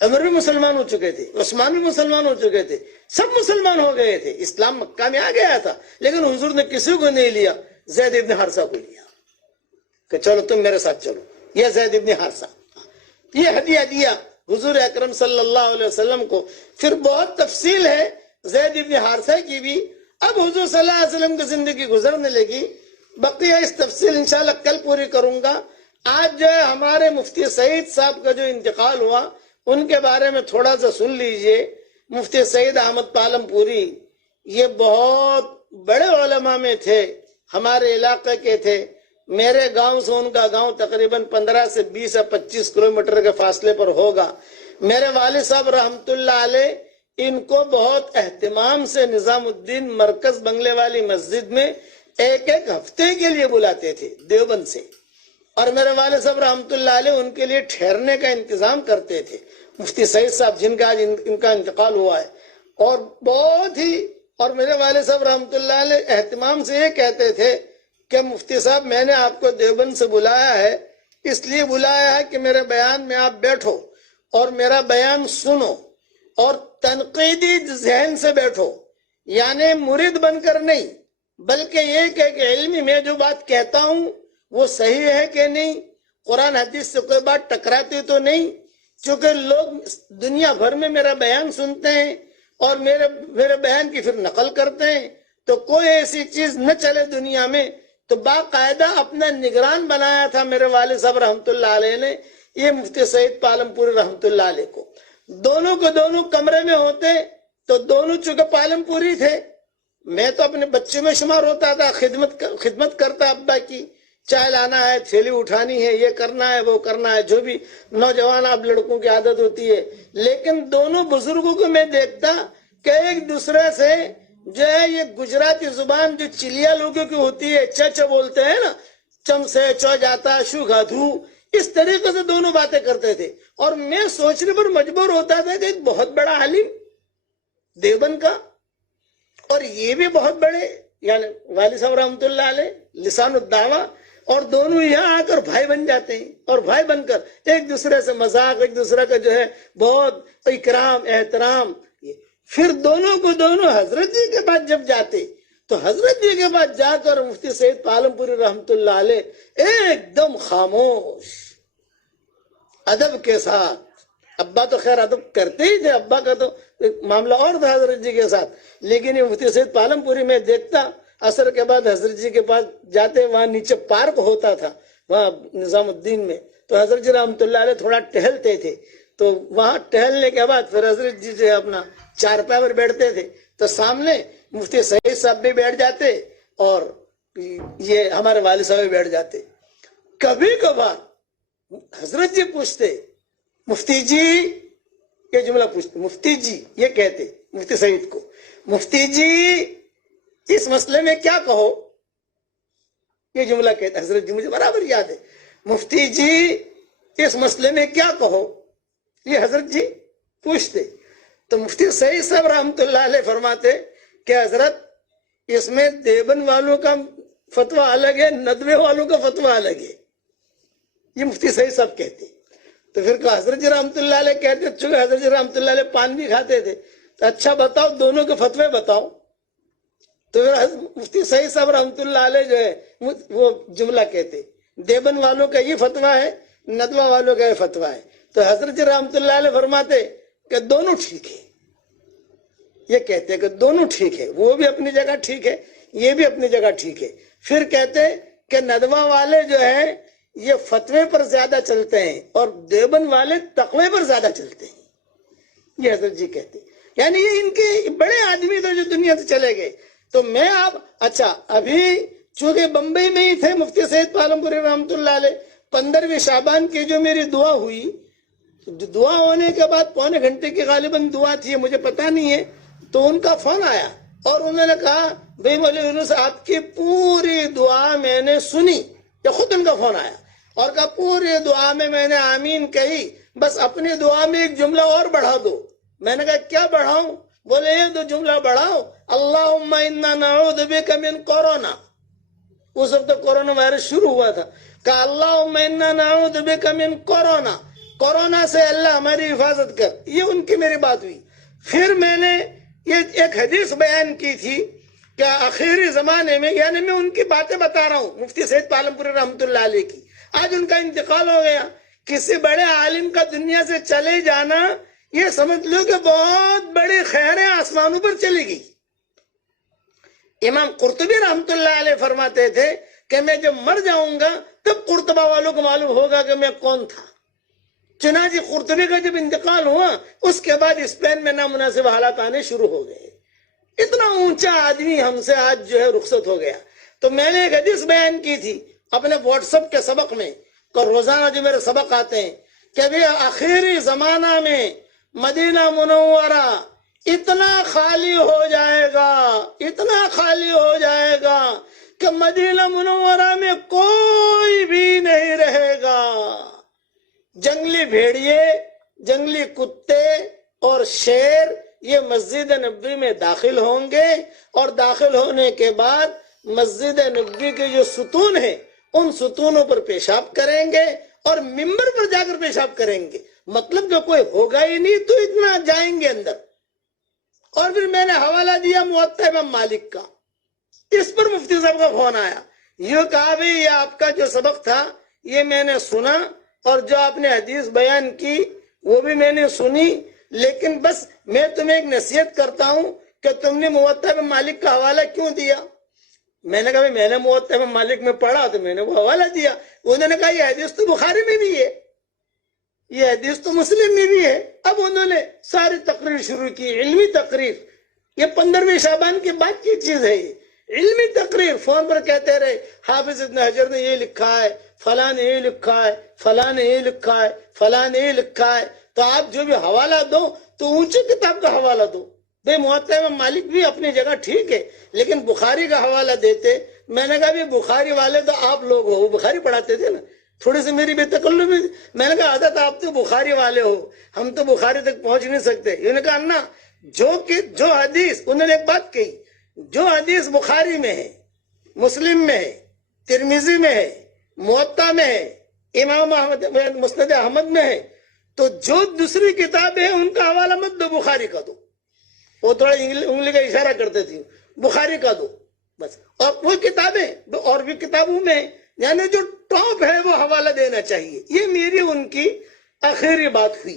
عمر بھی مسلمان ہو چکے تھے، عثمان بھی مسلمان ہو چکے تھے، سب مسلمان ہو گئے تھے، اسلام مکہ میں آ گیا تھا، لیکن حضور نے کسی کو نہیں لیا، زید ابن حارثہ کو لیا کہ چلو تم میرے ساتھ چلو۔ یہ زید ابن حارثہ، یہ ہدیہ دیا حضور اکرم صلی اللہ علیہ وسلم کو۔ پھر بہت تفصیل ہے زید ابن حارثہ کی بھی، اب حضور صلی اللہ علیہ وسلم کی زندگی گزرنے لگی، بقیہ اس تفصیل انشاءاللہ کل پوری کروں گا۔ آج جو ہے ہمارے مفتی سعید صاحب کا جو انتقال ہوا ان کے بارے میں تھوڑا سا سن لیجئے۔ مفتی سعید احمد پالم پوری یہ بہت بڑے علماء میں تھے، ہمارے علاقے کے تھے، میرے گاؤں سے ان کا گاؤں تقریباً 15 سے 20 یا 25 کلومیٹر کے فاصلے پر ہوگا۔ میرے والد صاحب رحمت اللہ علیہ ان کو بہت اہتمام سے نظام الدین مرکز بنگلے والی مسجد میں ایک ہفتے کے لیے بلاتے تھے دیوبند سے، اور میرے والد صاحب رحمت اللہ علیہ ان کے لیے ٹھہرنے کا انتظام کرتے تھے۔ مفتی سعید صاحب جن کا آج ان کا انتقال ہوا ہے، اور بہت ہی، اور میرے والد صاحب رحمت اللہ علیہ اہتمام سے یہ کہتے تھے کہ مفتی صاحب میں نے آپ کو دیوبند سے بلایا ہے، اس لیے بلایا ہے کہ میرے بیان میں آپ بیٹھو اور میرا بیان سنو اور تنقیدی ذہن سے بیٹھو، یعنی مرید بن کر نہیں، بلکہ یہ کہ علمی میں جو بات کہتا ہوں وہ صحیح ہے کہ نہیں، قرآن حدیث سے کوئی بات ٹکراتی تو نہیں، چونکہ لوگ دنیا بھر میں میرا بیان سنتے ہیں اور میرے بیان کی پھر نقل کرتے ہیں، تو کوئی ایسی چیز نہ چلے دنیا میں، تو باقاعدہ اپنا نگران بنایا تھا میرے والد صاحب رحمۃ اللہ علیہ نے، یہ مفتی سعید پالم پوری رحمۃ اللہ علیہ کو۔ دونوں کو دونوں کمرے میں ہوتے تو دونوں چونکہ پالم پوری تھے، میں تو اپنے بچے میں شمار ہوتا تھا، خدمت کرتا ابا کی، چائے لانا ہے، تھیلی اٹھانی ہے، یہ کرنا ہے، وہ کرنا ہے، جو بھی نوجوان اب لڑکوں کی عادت ہوتی ہے۔ لیکن دونوں بزرگوں کو میں دیکھتا کہ ایک دوسرے سے جو ہے یہ گجراتی زبان جو چلیا لوگوں کی ہوتی ہے، چچ بولتے ہیں نا، چم سے چو جاتا شو گھاتو، اس طریقے سے دونوں باتیں کرتے تھے۔ اور میں سوچنے پر مجبور ہوتا تھا کہ ایک بہت بڑا عالم دیوبند کا، اور یہ بھی بہت بڑے یعنی والد صاحب رحمۃ اللہ علیہ لسان الدعوہ، اور دونوں یہاں آ کر بھائی بن جاتے ہیں، اور بھائی بن کر ایک دوسرے سے مذاق، ایک دوسرے کا جو ہے بہت اکرام احترام۔ پھر دونوں کو دونوں حضرت جی کے پاس جب جاتے تو حضرت جی کے پاس جا کر مفتی سعید پالم پوری رحمۃ اللہ علیہ ایک دم خاموش ادب کے ساتھ، ابا تو خیر ادب کرتے ہی تھے، ابا کا تو معاملہ اور تھا حضرت جی کے ساتھ، لیکن یہ مفتی سعید پالم پوری میں دیکھتا عصر کے بعد حضرت جی کے پاس جاتے، وہاں نیچے پارک ہوتا تھا وہاں نظام الدین میں، تو حضرت جی رحمۃ اللہ علیہ تھوڑا ٹہلتے تھے، تو وہاں ٹہلنے کے بعد پھر حضرت جی جو اپنا چارپائی پر بیٹھتے تھے، تو سامنے مفتی سعید صاحب بھی بیٹھ جاتے اور یہ ہمارے والد صاحب بھی بیٹھ جاتے۔ کبھی کبھار حضرت جی پوچھتے مفتی جی، یہ جملہ پوچھتے، مفتی جی یہ کہتے مفتی سعید کو، مفتی جی اس مسئلے میں کیا کہو، یہ جملہ کہتے حضرت جی، مجھے برابر یاد ہے، مفتی جی اس مسئلے میں کیا کہو، یہ حضرت جی پوچھتے، تو مفتی سعید صاحب رحمۃ اللہ علیہ فرماتے کہ حضرت اس میں دیوبند والوں کا فتویٰ الگ ہے، ندوے والوں کا فتویٰ الگ ہے، یہ مفتی سعید صاحب کہتے۔ تو پھر حضرت جی رحمۃ اللہ علیہ کہتے، چونکہ حضرت جی رحمۃ اللہ علیہ پان بھی کھاتے تھے، تو اچھا بتاؤ دونوں کے فتوے بتاؤ، تو پھر مفتی سعید صاحب رحمۃ اللہ علیہ جو ہے وہ جملہ کہتے، دیوبند والوں کا یہ فتویٰ ہے، ندوہ والوں کا یہ فتویٰ ہے، تو حضرت جی رحمۃ اللہ علیہ فرماتے کہ دونوں ٹھیک ہے، یہ کہتے کہ دونوں ٹھیک ہے، وہ بھی اپنی جگہ ٹھیک ہے، یہ بھی اپنی جگہ ٹھیک ہے۔ پھر کہتے کہ ندوہ والے جو ہے یہ فتوے پر زیادہ چلتے ہیں اور دیوبند والے تقوی پر زیادہ چلتے ہیں، یہ حضرت جی کہتے، یعنی یہ ان کے بڑے آدمی تھے جو دنیا سے چلے گئے۔ تو میں آپ اچھا ابھی چونکہ بمبئی میں ہی تھے مفتی سعید پالم پوری رحمۃ اللہ علیہ، 15ویں شعبان کی جو میری دعا ہوئی، دعا ہونے کے بعد پونے گھنٹے کی غالباً دعا تھی، مجھے پتہ نہیں ہے، تو ان کا فون آیا اور انہوں نے کہا بھائی مولوی یونس آپ کی پوری دعا میں نے سنی، یا خود ان کا فون آیا اور کہا پوری دعا میں نے آمین کہی، بس اپنی دعا میں ایک جملہ اور بڑھا دو۔ میں نے کہا کیا بڑھاؤں؟ بولے یہ دو جملہ بڑھاؤ، اللہم انا نعوذ بک من کورونا، اس وقت کورونا وائرس شروع ہوا تھا، کہا اللہم انا نعوذ بک من کورونا، کورونا سے اللہ ہماری حفاظت کر، یہ ان کی میری بات ہوئی۔ پھر میں نے یہ ایک حدیث بیان کی تھی کہ آخری زمانے میں، یعنی میں ان کی باتیں بتا رہا ہوں مفتی سعید پالم پوری رحمۃ اللہ علیہ کی، آج ان کا انتقال ہو گیا، کسی بڑے عالم کا دنیا سے چلے جانا یہ سمجھ لو کہ بہت بڑی خیریں آسمانوں پر چلی گئی۔ امام قرطبی رحمۃ اللہ علیہ فرماتے تھے کہ میں جب مر جاؤں گا تب قرطبہ والوں کو معلوم ہوگا کہ میں کون تھا۔ چنانچہ قرطبی کا جب انتقال ہوا اس کے بعد اسپین میں نامناسب حالات آنے شروع ہو گئے، اتنا اونچا آدمی ہم سے آج جو ہے رخصت ہو گیا۔ تو میں نے ایک حدیث بیان کی تھی اپنے واٹس ایپ کے سبق میں، کہ روزانہ جو میرے سبق آتے ہیں، کہ بھی آخری زمانہ میں مدینہ منورہ اتنا خالی ہو جائے گا، اتنا خالی ہو جائے گا کہ مدینہ منورہ میں کوئی بھی نہیں رہے گا، جنگلی بھیڑیے، جنگلی کتے اور شیر یہ مسجد نبوی میں داخل ہوں گے، اور داخل ہونے کے بعد مسجد نبوی کے جو ستون ہیں ان ستونوں پر پیشاب کریں گے اور ممبر پر جا کر پیشاب کریں گے، مطلب کہ کوئی ہوگا ہی نہیں تو اتنا جائیں گے اندر۔ اور پھر میں نے حوالہ دیا موطا امام مالک کا، اس پر مفتی صاحب کا فون آیا، یہ کہا بھی یہ آپ کا جو سبق تھا یہ میں نے سنا، اور جو آپ نے حدیث بیان کی وہ بھی میں نے سنی، لیکن بس میں تمہیں ایک نصیحت کرتا ہوں کہ تم نے موطا میں مالک کا حوالہ کیوں دیا؟ میں نے کہا میں نے موطا میں مالک میں پڑھا تو میں نے وہ حوالہ دیا۔ انہوں نے کہا یہ حدیث تو بخاری میں بھی ہے، یہ حدیث تو مسلم میں بھی ہے۔ اب انہوں نے ساری تقریر شروع کی، علمی تقریر۔ یہ 15ویں شعبان کے بعد کی چیز ہے، یہ علمی تقریر۔ فون پر کہتے رہے حافظ ابن حجر نے یہ لکھا ہے، فلاں نے یہ لکھا ہے، فلاں نے یہ لکھا ہے، فلاں نے یہ لکھا ہے۔ تو آپ جو بھی حوالہ دو تو اونچی کتاب کا حوالہ دو۔ بے موطا امام مالک بھی اپنی جگہ ٹھیک ہے، لیکن بخاری کا حوالہ دیتے۔ میں نے کہا بھی بخاری والے تو آپ لوگ ہو، وہ بخاری پڑھاتے تھے نا۔ تھوڑی سی میری بے تکلفی، میں نے کہا حضرت آپ تو بخاری والے ہو، ہم تو بخاری تک پہنچ نہیں سکتے۔ انہوں نے کہا نا جو حدیث، انہوں نے ایک بات کہی، جو حدیث بخاری میں ہے، مسلم میں ہے، ترمذی میں ہے، موطا میں ہے، امام احمد مسند احمد میں ہے، تو جو دوسری کتابیں ہیں ان کا حوالہ مت دو، بخاری کا دو۔ وہ تھوڑا انگلی کا اشارہ کرتے تھے، بخاری کا دو بس۔ اور وہ کتابیں اور بھی کتابوں میں یعنی جو ٹاپ ہے وہ حوالہ دینا چاہیے۔ یہ میری ان کی آخری بات ہوئی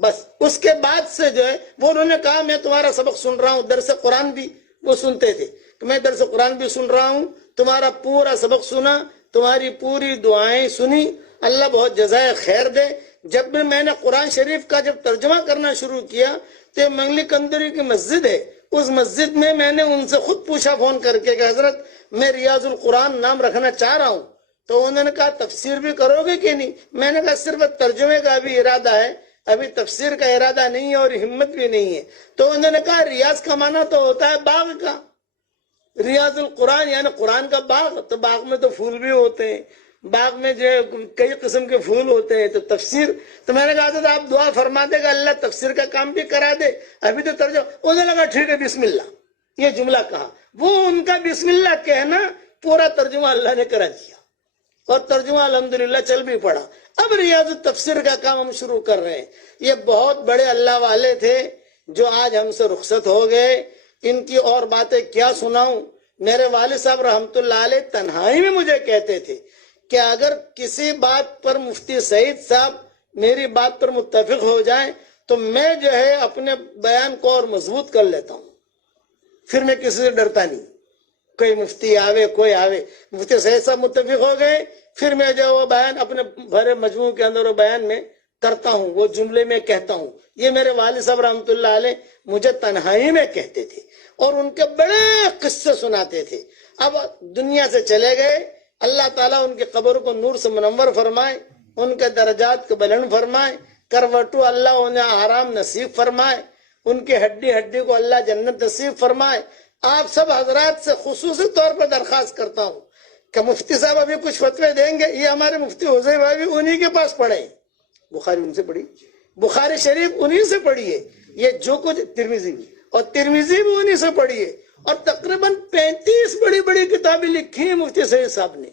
بس۔ اس کے بعد سے جو ہے وہ انہوں نے کہا میں تمہارا سبق سن رہا ہوں، درس قرآن بھی وہ سنتے تھے کہ میں درس قرآن بھی سن رہا ہوں، تمہارا پورا سبق سنا، تمہاری پوری دعائیں سنی، اللہ بہت جزائے خیر دے۔ جب بھی میں نے قرآن شریف کا جب ترجمہ کرنا شروع کیا تو منگلی کندری کی مسجد ہے، اس مسجد میں نے ان سے خود پوچھا فون کر کے کہ حضرت میں ریاض القرآن نام رکھنا چاہ رہا ہوں، تو انہوں نے کہا تفسیر بھی کرو گے کہ نہیں؟ میں نے کہا صرف ترجمے کا بھی ارادہ ہے، ابھی تفسیر کا ارادہ نہیں ہے اور ہمت بھی نہیں ہے۔ تو انہوں نے کہا ریاض کا معنی تو ہوتا ہے باغ کا، ریاض القرآن یعنی قرآن کا باغ، تو باغ میں تو پھول بھی ہوتے ہیں، باغ میں جو کئی قسم کے پھول ہوتے ہیں، تو تفسیر۔ تو میں نے کہا تھا آپ دعا فرما دے گا اللہ تفسیر کا کام بھی کرا دے، ابھی تو ترجمہ۔ انہوں نے کہا ٹھیک ہے بسم اللہ، یہ جملہ کہا، وہ ان کا بسم اللہ کہنا پورا ترجمہ اللہ نے کرا دیا، اور ترجمہ الحمدللہ چل بھی پڑا۔ اب ریاض التفسیر کا کام ہم شروع کر رہے ہیں۔ یہ بہت بڑے اللہ والے تھے جو آج ہم سے رخصت ہو گئے، ان کی اور باتیں کیا سناؤں۔ میرے والد صاحب رحمت اللہ علیہ تنہائی میں مجھے کہتے تھے کہ اگر کسی بات پر مفتی سعید صاحب میری بات پر متفق ہو جائیں تو میں جو ہے اپنے بیان کو اور مضبوط کر لیتا ہوں، پھر میں کسی سے ڈرتا نہیں، کوئی مفتی آوے کوئی آوے۔ مفتی سعید صاحب متفق ہو گئے، پھر میں جو وہ بیان اپنے بھرے مجموع کے اندر وہ بیان میں کرتا ہوں، وہ جملے میں کہتا ہوں۔ یہ میرے والد صاحب رحمت اللہ علیہ مجھے تنہائی میں کہتے تھے اور ان کے بڑے قصے سناتے تھے۔ اب دنیا سے چلے گئے، اللہ تعالیٰ ان کی قبر کو نور سے منور فرمائے، ان کے درجات کو بلند فرمائے، کروٹو اللہ انہیں آرام نصیب فرمائے، ان کی ہڈی ہڈی کو اللہ جنت نصیب فرمائے۔ آپ سب حضرات سے خصوصی طور پر درخواست کرتا ہوں کہ مفتی صاحب ابھی کچھ فتوے دیں گے، یہ ہمارے مفتی حسین بھائی بھی انہی کے پاس پڑھے، بخاری ان سے پڑھی، بخاری شریف انہی سے پڑھی ہے، یہ جو کچھ ترمذی بھی، اور ترمذی بھی انہی سے پڑھی ہے، اور تقریباً 35 بڑی بڑی کتابیں لکھی ہیں مفتی سعید صاحب نے،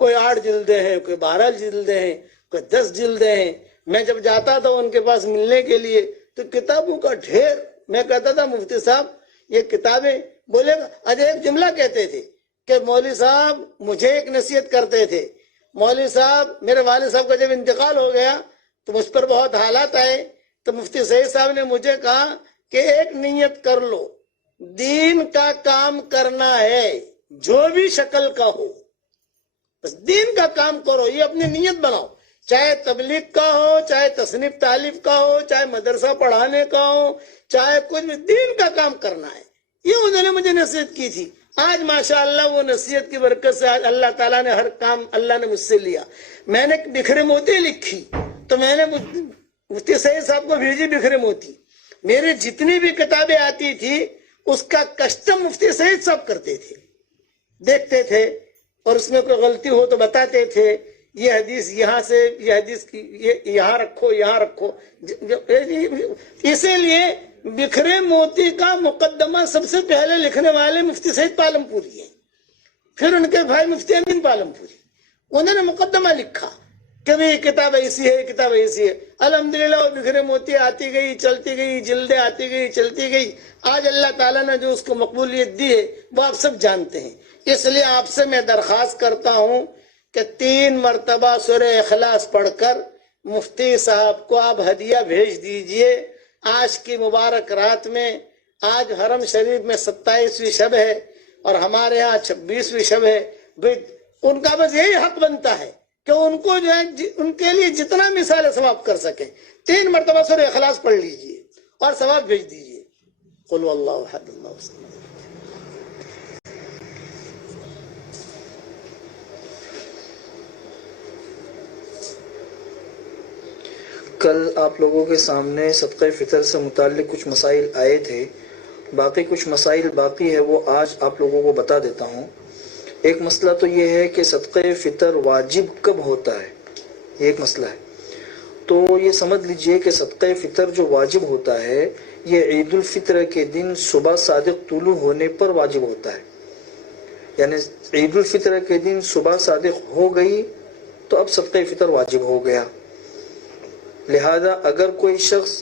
کوئی 8 جلدیں ہیں، کوئی 12 جلدیں ہیں، کوئی 10 جلدیں ہیں۔ میں جب جاتا تھا ان کے پاس ملنے کے لیے تو کتابوں کا ڈھیر، میں کہتا تھا مفتی صاحب یہ کتابیں، بولے آج ایک جملہ کہتے تھے کہ مولوی صاحب مجھے ایک نصیحت کرتے تھے، مولوی صاحب میرے والد صاحب کا جب انتقال ہو گیا تو مجھ پر بہت حالات آئے، تو مفتی سعید صاحب نے مجھے کہا کہ ایک نیت کر لو، دین کا کام کرنا ہے جو بھی شکل کا ہو، بس دین کا کام کرو، یہ اپنی نیت بناؤ، چاہے تبلیغ کا ہو، چاہے تصنیف تالیف کا ہو، چاہے مدرسہ پڑھانے کا ہو، چاہے کچھ بھی، دین کا کام کرنا ہے۔ یہ انہوں نے مجھے نصیحت کی تھی۔ آج ماشاءاللہ وہ نصیحت کی برکت سے آج اللہ تعالیٰ نے ہر کام اللہ نے مجھ سے لیا۔ میں نے بکھرے موتی لکھی تو میں نے مفتی سعید صاحب کو بھیجی بکھرے موتی، میری جتنی بھی کتابیں آتی تھی اس کا کسٹم مفتی سعید صاحب کرتے تھے، دیکھتے تھے اور اس میں کوئی غلطی ہو تو بتاتے تھے، یہ حدیث یہاں سے، یہ حدیث کی یہاں رکھو، یہاں رکھو۔ اسی لیے بکھرے موتی کا مقدمہ سب سے پہلے لکھنے والے مفتی سعید پالم پوری ہیں، پھر ان کے بھائی مفتی امین پالم پوری، انہوں نے مقدمہ لکھا کہ یہ کتاب ایسی ہے، یہ کتاب ایسی ہے۔ الحمدللہ وہ بکھرے موتی آتی گئی، چلتی گئی، جلدیں آتی گئی، چلتی گئی۔ آج اللہ تعالیٰ نے جو اس کو مقبولیت دی ہے وہ آپ سب جانتے ہیں۔ اس لیے آپ سے میں درخواست کرتا ہوں کہ 3 مرتبہ سورہ اخلاص پڑھ کر مفتی صاحب کو آپ ہدیہ بھیج دیجئے۔ آج کی مبارک رات میں آج حرم شریف میں 27ویں شب ہے اور ہمارے ہاں 26ویں شب ہے، ان کا بس یہی حق بنتا ہے کہ ان کو جو ہے ان کے لیے جتنا مثال ثواب کر سکیں 3 مرتبہ سورہ اخلاص پڑھ لیجئے اور ثواب بھیج دیجئے۔ قل واللہ احد اللہ الصمد۔ کل آپ لوگوں کے سامنے صدقہ فطر سے متعلق کچھ مسائل آئے تھے، باقی کچھ مسائل باقی ہے، وہ آج آپ لوگوں کو بتا دیتا ہوں۔ ایک مسئلہ تو یہ ہے کہ صدقہ فطر واجب کب ہوتا ہے، یہ ایک مسئلہ ہے۔ تو یہ سمجھ لیجئے کہ صدقہ فطر جو واجب ہوتا ہے یہ عید الفطر کے دن صبح صادق طلوع ہونے پر واجب ہوتا ہے، یعنی عید الفطر کے دن صبح صادق ہو گئی تو اب صدقہ فطر واجب ہو گیا۔ لہذا اگر کوئی شخص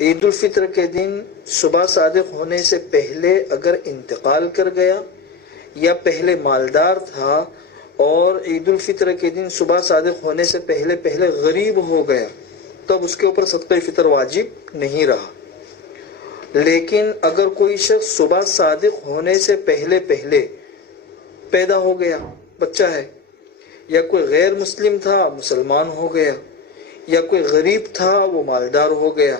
عید الفطر کے دن صبح صادق ہونے سے پہلے اگر انتقال کر گیا یا پہلے مالدار تھا اور عید الفطر کے دن صبح صادق ہونے سے پہلے غریب ہو گیا تو اب اس کے اوپر صدقہ فطر واجب نہیں رہا۔ لیکن اگر کوئی شخص صبح صادق ہونے سے پہلے پیدا ہو گیا، بچہ ہے، یا کوئی غیر مسلم تھا مسلمان ہو گیا، یا کوئی غریب تھا وہ مالدار ہو گیا،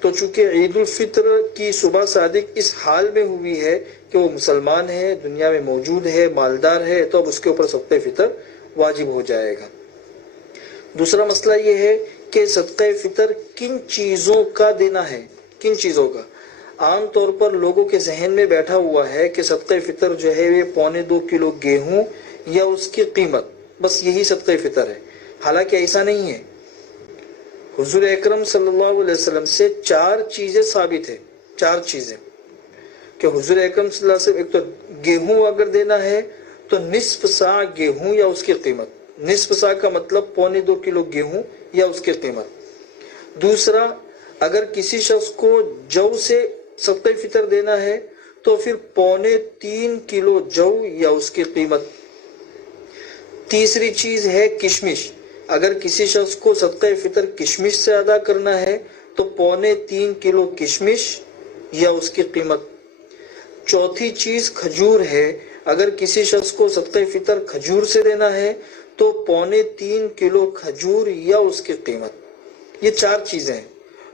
تو چونکہ عید الفطر کی صبح صادق اس حال میں ہوئی ہے کہ وہ مسلمان ہے، دنیا میں موجود ہے، مالدار ہے، تو اب اس کے اوپر صدقہ فطر واجب ہو جائے گا۔ دوسرا مسئلہ یہ ہے کہ صدقہ فطر کن چیزوں کا دینا ہے، کن چیزوں کا۔ عام طور پر لوگوں کے ذہن میں بیٹھا ہوا ہے کہ صدقہ فطر جو ہے یہ 2.25 کلو گیہوں یا اس کی قیمت، بس یہی صدقہ فطر ہے، حالانکہ ایسا نہیں ہے۔ حضور اکرم صلی اللہ علیہ وسلم سے 4 چیزیں ثابت ہیں، 4 چیزیں کہ حضور اکرم صلی اللہ علیہ وسلم، ایک تو گیہوں اگر دینا ہے تو نصف سا گیہوں یا اس کی قیمت، نصف سا کا مطلب 2.25 کلو گیہوں یا اس کی قیمت۔ دوسرا، اگر کسی شخص کو جو سے صدقہ فطر دینا ہے تو پھر 3.25 کلو جو یا اس کی قیمت۔ تیسری چیز ہے کشمش، اگر کسی شخص کو صدقہ فطر کشمش سے ادا کرنا ہے تو 3.25 کلو کشمش یا اس کی قیمت۔ چوتھی چیز کھجور ہے، اگر کسی شخص کو صدقہ فطر کھجور سے دینا ہے تو 3.25 کلو کھجور یا اس کی قیمت۔ یہ 4 چیزیں ہیں۔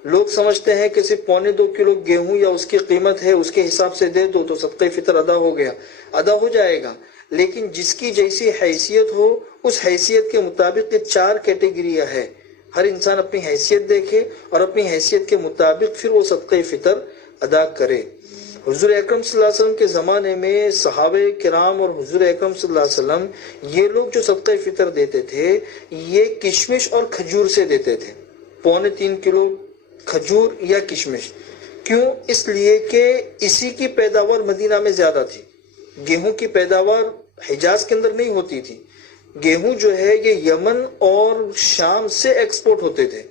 لوگ سمجھتے ہیں کہ صرف 2.25 کلو گیہوں یا اس کی قیمت ہے، اس کے حساب سے دے دو تو صدقہ فطر ادا ہو گیا، ادا ہو جائے گا، لیکن جس کی جیسی حیثیت ہو اس حیثیت کے مطابق یہ 4 کیٹیگریاں ہے۔ ہر انسان اپنی حیثیت دیکھے اور اپنی حیثیت کے مطابق پھر وہ صدقہ فطر ادا کرے۔ حضور اکرم صلی اللہ علیہ وسلم کے زمانے میں صحابہ کرام اور حضور اکرم صلی اللہ علیہ وسلم یہ لوگ جو صدقہ فطر دیتے تھے یہ کشمش اور کھجور سے دیتے تھے، 3.25 کلو کھجور یا کشمش۔ کیوں؟ اس لیے کہ اسی کی پیداوار مدینہ میں زیادہ تھی، گیہوں کی پیداوار حجاز کے اندر نہیں ہوتی تھی۔ گیہوں جو ہے یہ یمن اور شام سے ایکسپورٹ ہوتے تھے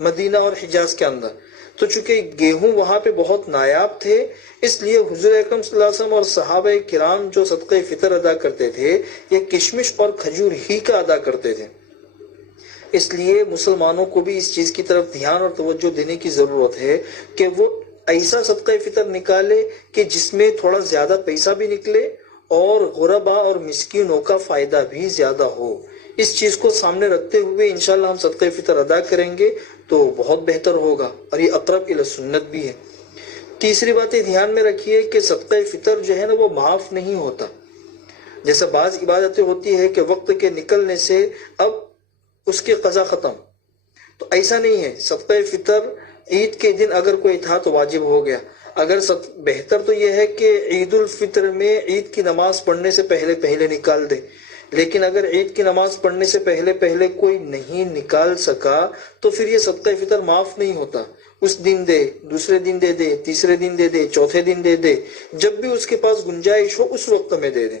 مدینہ اور حجاز کے اندر، تو چونکہ گیہوں وہاں پہ بہت نایاب تھے اس لیے حضور اکرم صلی اللہ علیہ وسلم اور صحابہ کرام جو صدقہ فطر ادا کرتے تھے یہ کشمش اور کھجور ہی کا ادا کرتے تھے۔ اس لیے مسلمانوں کو بھی اس چیز کی طرف دھیان اور توجہ دینے کی ضرورت ہے کہ وہ ایسا صدقہ فطر نکالے کہ جس میں تھوڑا زیادہ پیسہ بھی نکلے اور غربا اور مسکینوں کا فائدہ بھی زیادہ ہو۔ اس چیز کو سامنے رکھتے ہوئے انشاءاللہ ہم صدقہ فطر ادا کریں گے تو بہت بہتر ہوگا اور یہ اقرب الی سنت بھی ہے۔ تیسری بات یہ دھیان میں رکھیے کہ صدقہ فطر جو ہے نا وہ معاف نہیں ہوتا۔ جیسے بعض عبادتیں ہوتی ہے کہ وقت کے نکلنے سے اب اس کی قضا ختم، تو ایسا نہیں ہے۔ صدقہ فطر عید کے دن اگر کوئی تھا تو واجب ہو گیا۔ اگر بہتر تو یہ ہے کہ عید الفطر میں عید کی نماز پڑھنے سے پہلے نکال دے، لیکن اگر عید کی نماز پڑھنے سے پہلے کوئی نہیں نکال سکا تو پھر یہ صدقہ فطر معاف نہیں ہوتا۔ اس دن دے، دوسرے دن دے دے، تیسرے دن دے دے، چوتھے دن دے دے، جب بھی اس کے پاس گنجائش ہو اس وقت میں دے دے۔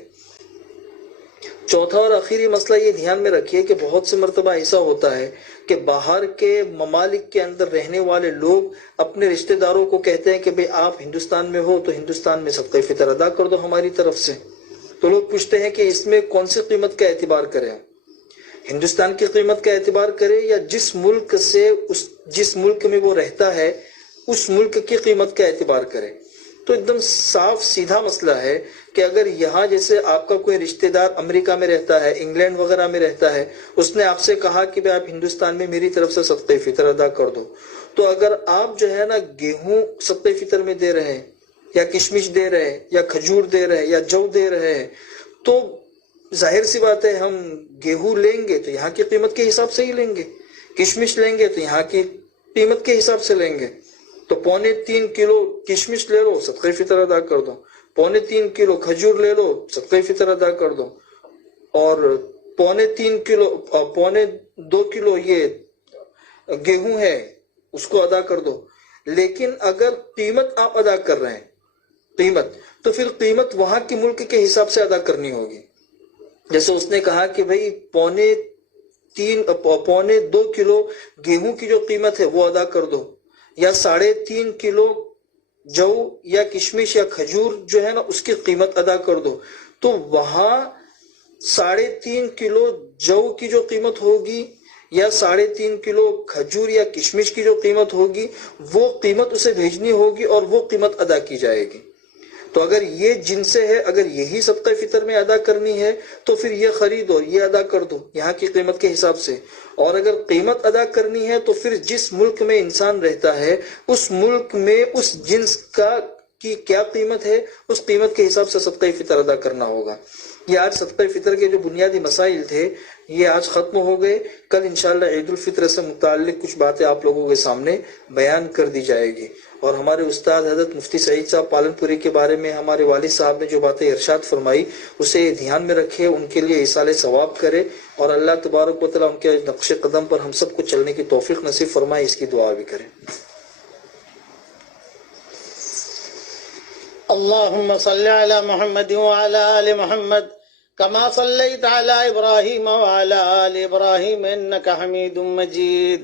چوتھا اور آخری مسئلہ یہ دھیان میں رکھیے کہ بہت سے مرتبہ ایسا ہوتا ہے کہ باہر کے ممالک کے اندر رہنے والے لوگ اپنے رشتہ داروں کو کہتے ہیں کہ بھئی آپ ہندوستان میں ہو تو ہندوستان میں صدقہ فطر ادا کر دو ہماری طرف سے۔ تو لوگ پوچھتے ہیں کہ اس میں کون سی قیمت کا اعتبار کریں، ہندوستان کی قیمت کا اعتبار کرے یا جس ملک میں وہ رہتا ہے اس ملک کی قیمت کا اعتبار کرے۔ تو ایک دم صاف سیدھا مسئلہ ہے کہ اگر یہاں جیسے آپ کا کوئی رشتہ دار امریکہ میں رہتا ہے، انگلینڈ وغیرہ میں رہتا ہے، اس نے آپ سے کہا کہ بھئی آپ ہندوستان میں میری طرف سے صدقہ فطر ادا کر دو، تو اگر آپ جو ہے نا گیہوں صدقہ فطر میں دے رہے ہیں یا کشمش دے رہے ہیں یا کھجور دے رہے ہیں یا جو دے رہے ہیں، تو ظاہر سی بات ہے ہم گیہوں لیں گے تو یہاں کی قیمت کے حساب سے ہی لیں گے، کشمش لیں گے تو یہاں کی قیمت کے حساب سے لیں گے. تو 3.25 کلو کشمش لے لو صدقہ فطر ادا کر دو، 3.25 کلو کھجور لے لو صدقہ فطر ادا کر دو، اور 2 کلو یہ گیہوں ہے اس کو ادا کر دو. لیکن اگر قیمت آپ ادا کر رہے ہیں قیمت، تو پھر قیمت وہاں کے ملک کے حساب سے ادا کرنی ہوگی. جیسے اس نے کہا کہ بھئی 2.25 کلو گیہوں کی جو قیمت ہے وہ ادا کر دو، یا 3.5 کلو جو یا کشمش یا کھجور جو ہے نا اس کی قیمت ادا کر دو. تو وہاں 3.5 کلو جو کی جو قیمت ہوگی یا 3.5 کلو کھجور یا کشمش کی جو قیمت ہوگی، وہ قیمت اسے بھیجنی ہوگی اور وہ قیمت ادا کی جائے گی. تو اگر یہ جن سے ہے، اگر یہی صدقہ فطر میں ادا کرنی ہے تو پھر یہ خرید اور یہ ادا کر دو یہاں کی قیمت کے حساب سے. اور اگر قیمت ادا کرنی ہے تو پھر جس ملک میں انسان رہتا ہے اس ملک میں اس جنس کی کیا قیمت ہے، اس قیمت کے حساب سے صدقہ فطر ادا کرنا ہوگا. یہ آج صدقہ فطر کے جو بنیادی مسائل تھے یہ آج ختم ہو گئے. کل انشاءاللہ عید الفطر سے متعلق کچھ باتیں آپ لوگوں کے سامنے بیان کر دی جائے گی. اور ہمارے استاد حضرت مفتی سعید صاحب پالن پوری کے بارے میں ہمارے والد صاحب نے جو باتیں ارشاد فرمائی اسے دھیان میں رکھے، ان کے لیے ایصال ثواب کرے، اور اللہ تبارک و تعالیٰ ان کے نقش قدم پر ہم سب کو چلنے کی توفیق نصیب فرمائے، اس کی دعا بھی کریں. اللهم صل على محمد وعلى آل محمد كما صليت على إبراهيم وعلى آل إبراهيم إنك حميد مجيد.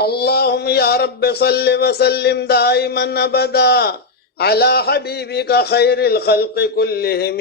اللهم يا رب صل وسلم دائما أبدا على حبيبك خير الخلق كلهم.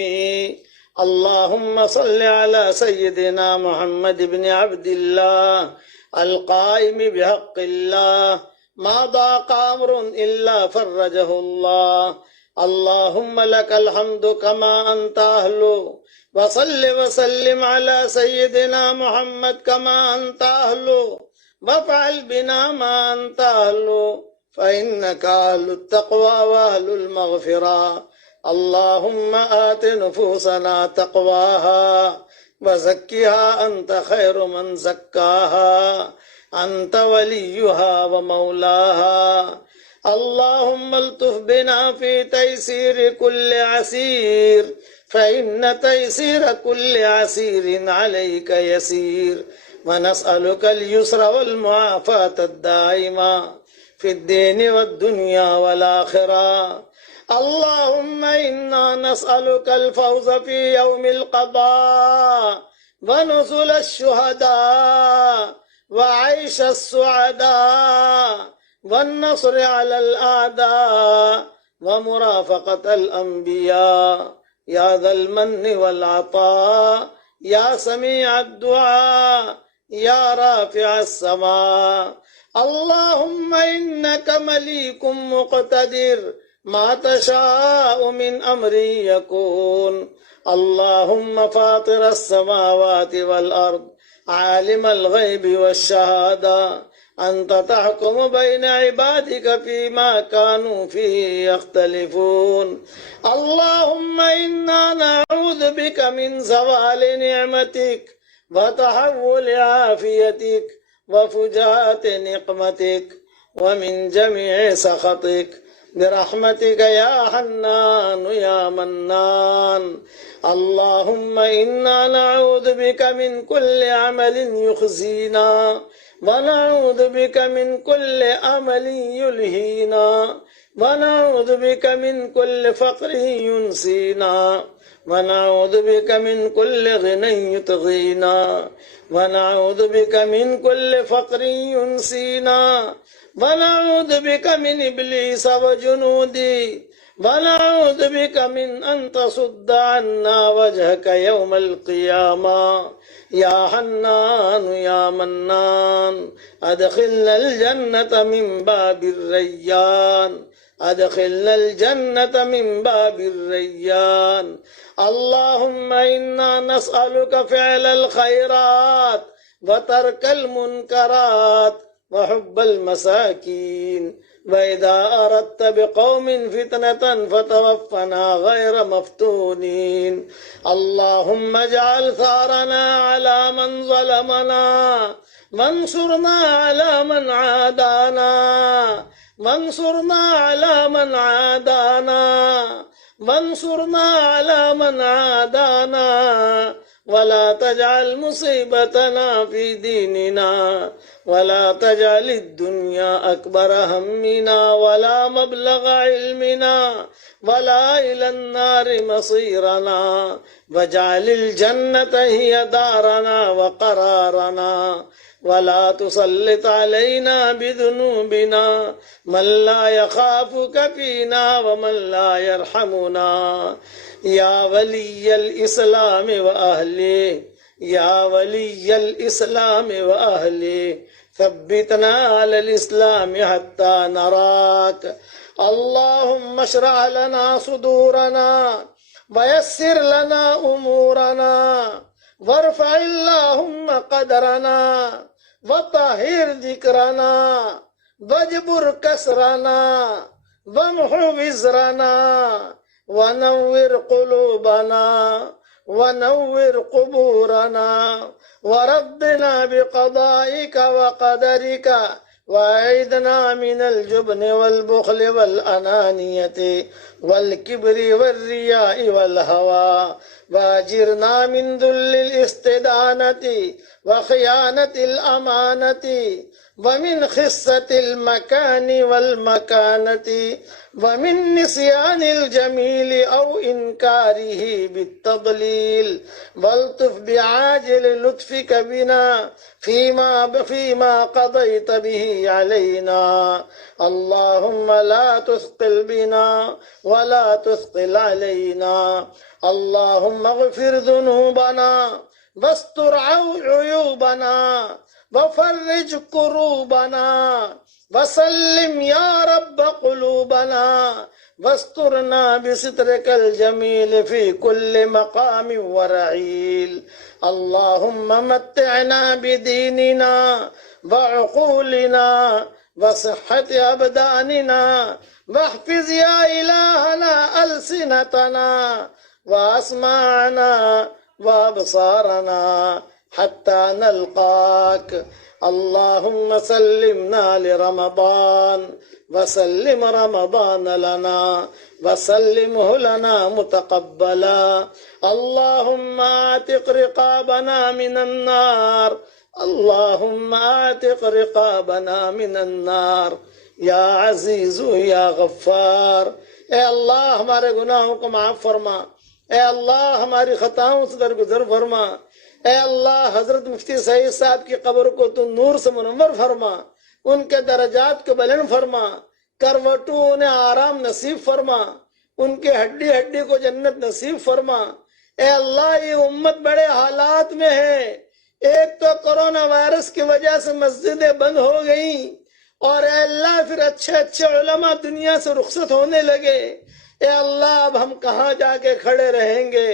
اللهم صل على سيدنا محمد بن عبد الله القائم بحق الله ما ضاق أمر إلا فرجه الله. اللهم لك الحمد كما أنت أهله، وصل وسلم على سيدنا محمد كما أنت أهله، وافعل بنا ما أنت أهله، فإنك أهل التقوى وأهل المغفرة. اللهم آت نفوسنا تقواها وزكها أنت خير من زكاها، أنت وليها ومولاها. اللهم الطف بنا في تيسير كل عسير، فإن تيسير كل عسير عليك يسير. ونسألك اليسر والمعافاة الدائمة في الدين والدنيا والآخرة. اللهم إنا نسألك الفوز في يوم القضاء ونزل الشهداء وعيش السعداء والنصر على الأعداء ومرافقة الأنبياء يا ذا المن والعطاء يا سميع الدعاء يا رافع السماء. اللهم إنك مليك مقتدر، ما تشاء من أمر يكون. اللهم فاطر السماوات والأرض عالم الغيب والشهادة، أنت تحكم بين عبادك فيما كانوا فيه يختلفون. اللهم إنا نعوذ بك من زوال نعمتك وتحول عافيتك وفجاءة نقمتك ومن جميع سخطك، برحمتك يا حنان يا منان. اللهم إنا نعوذ بك من كل عمل يخزينا، ونعوذ بك من كل عمل يلهينا، ونعوذ بك من كل فقر ينسينا، ونعوذ بك من كل غنى يطغينا، ونعوذ بك من كل فقر ينسينا، ونعوذ بك من إبليس وجنودي، ونعوذ بك من أن تصد عنا وجهك يوم القيامة. يا حنان يا منان، أدخلنا الجنة من باب الريان، ادخلنا الجنة من باب الريان اللهم إنا نسألك فعل الخيرات وترك المنكرات وحب المساكين وإذا أردت بقوم فتنة فتوفنا غير مفتونين اللهم اجعل ثارنا على من ظلمنا وانصرنا على من عادانا وانصرنا على من عادانا وانصرنا على من عادانا ولا تجعل مصيبتنا في ديننا ولا تجعل الدنيا أكبر همنا ولا مبلغ علمنا ولا إلى النار مصيرنا واجعل الجنة هي دارنا وقرارنا ولا تسلط علينا بذنوبنا من لا يخافك فينا ومن لا يرحمنا يا ولي الإسلام وأهله يا ولي الإسلام وأهله ثبتنا على الإسلام حتى نراك اللهم اشرح لنا صدورنا ويسر لنا أمورنا وارفع اللهم قدرنا وطهر ذكرنا واجبر كسرنا وامحو وزرنا ونور قلوبنا ونور قبورنا وردنا بقضائك وقدرك وأعذنا من الجبن والبخل والأنانية والكبر والرياء والهوى وأجرنا من ذل الاستدانة وخيانة الأمانة ومن خسة المكان والمكانة ومن نسيان الجميل أو إنكاره بالتضليل والطف بعاجل لطفك بنا فيما قضيت به علينا اللهم لا تثقل بنا ولا تثقل علينا اللهم اغفر ذنوبنا واستر عيوبنا وفرج كروبنا وسلم يا رب قلوبنا واسترنا بسترك الجميل في كل مقام ورعيل اللهم متعنا بديننا وعقولنا وصحة أبداننا واحفظ يا إلهنا ألسنتنا وأسماعنا وأبصارنا حتى نلقاك اللهم سلمنا لرمضان وسلم رمضان لنا وسلمه لنا متقبلا اللهم اعتق رقابنا من النار اللهم اعتق رقابنا من النار یا عزیز یا غفار اے اللہ ہمارے گناہوں کو معاف فرما اے اللہ ہماری خطاؤں سے درگزر فرما اے اللہ حضرت مفتی سعید صاحب کی قبر کو تو نور سے منور فرما ان کے درجات کو بلند فرما کروٹوں انہیں آرام نصیب فرما ان کے ہڈی ہڈی کو جنت نصیب فرما اے اللہ یہ امت بڑے حالات میں ہے ایک تو کرونا وائرس کی وجہ سے مسجدیں بند ہو گئیں اور اے اللہ پھر اچھے اچھے علماء دنیا سے رخصت ہونے لگے اے اللہ اب ہم کہاں جا کے کھڑے رہیں گے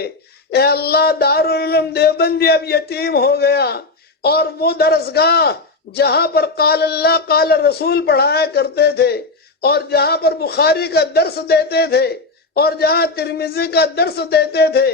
اے اللہ دارالعلوم دیوبند بھی اب یتیم ہو گیا اور وہ درسگاہ جہاں پر قال اللہ قال رسول پڑھایا کرتے تھے اور جہاں پر بخاری کا درس دیتے تھے اور جہاں ترمذی کا درس دیتے تھے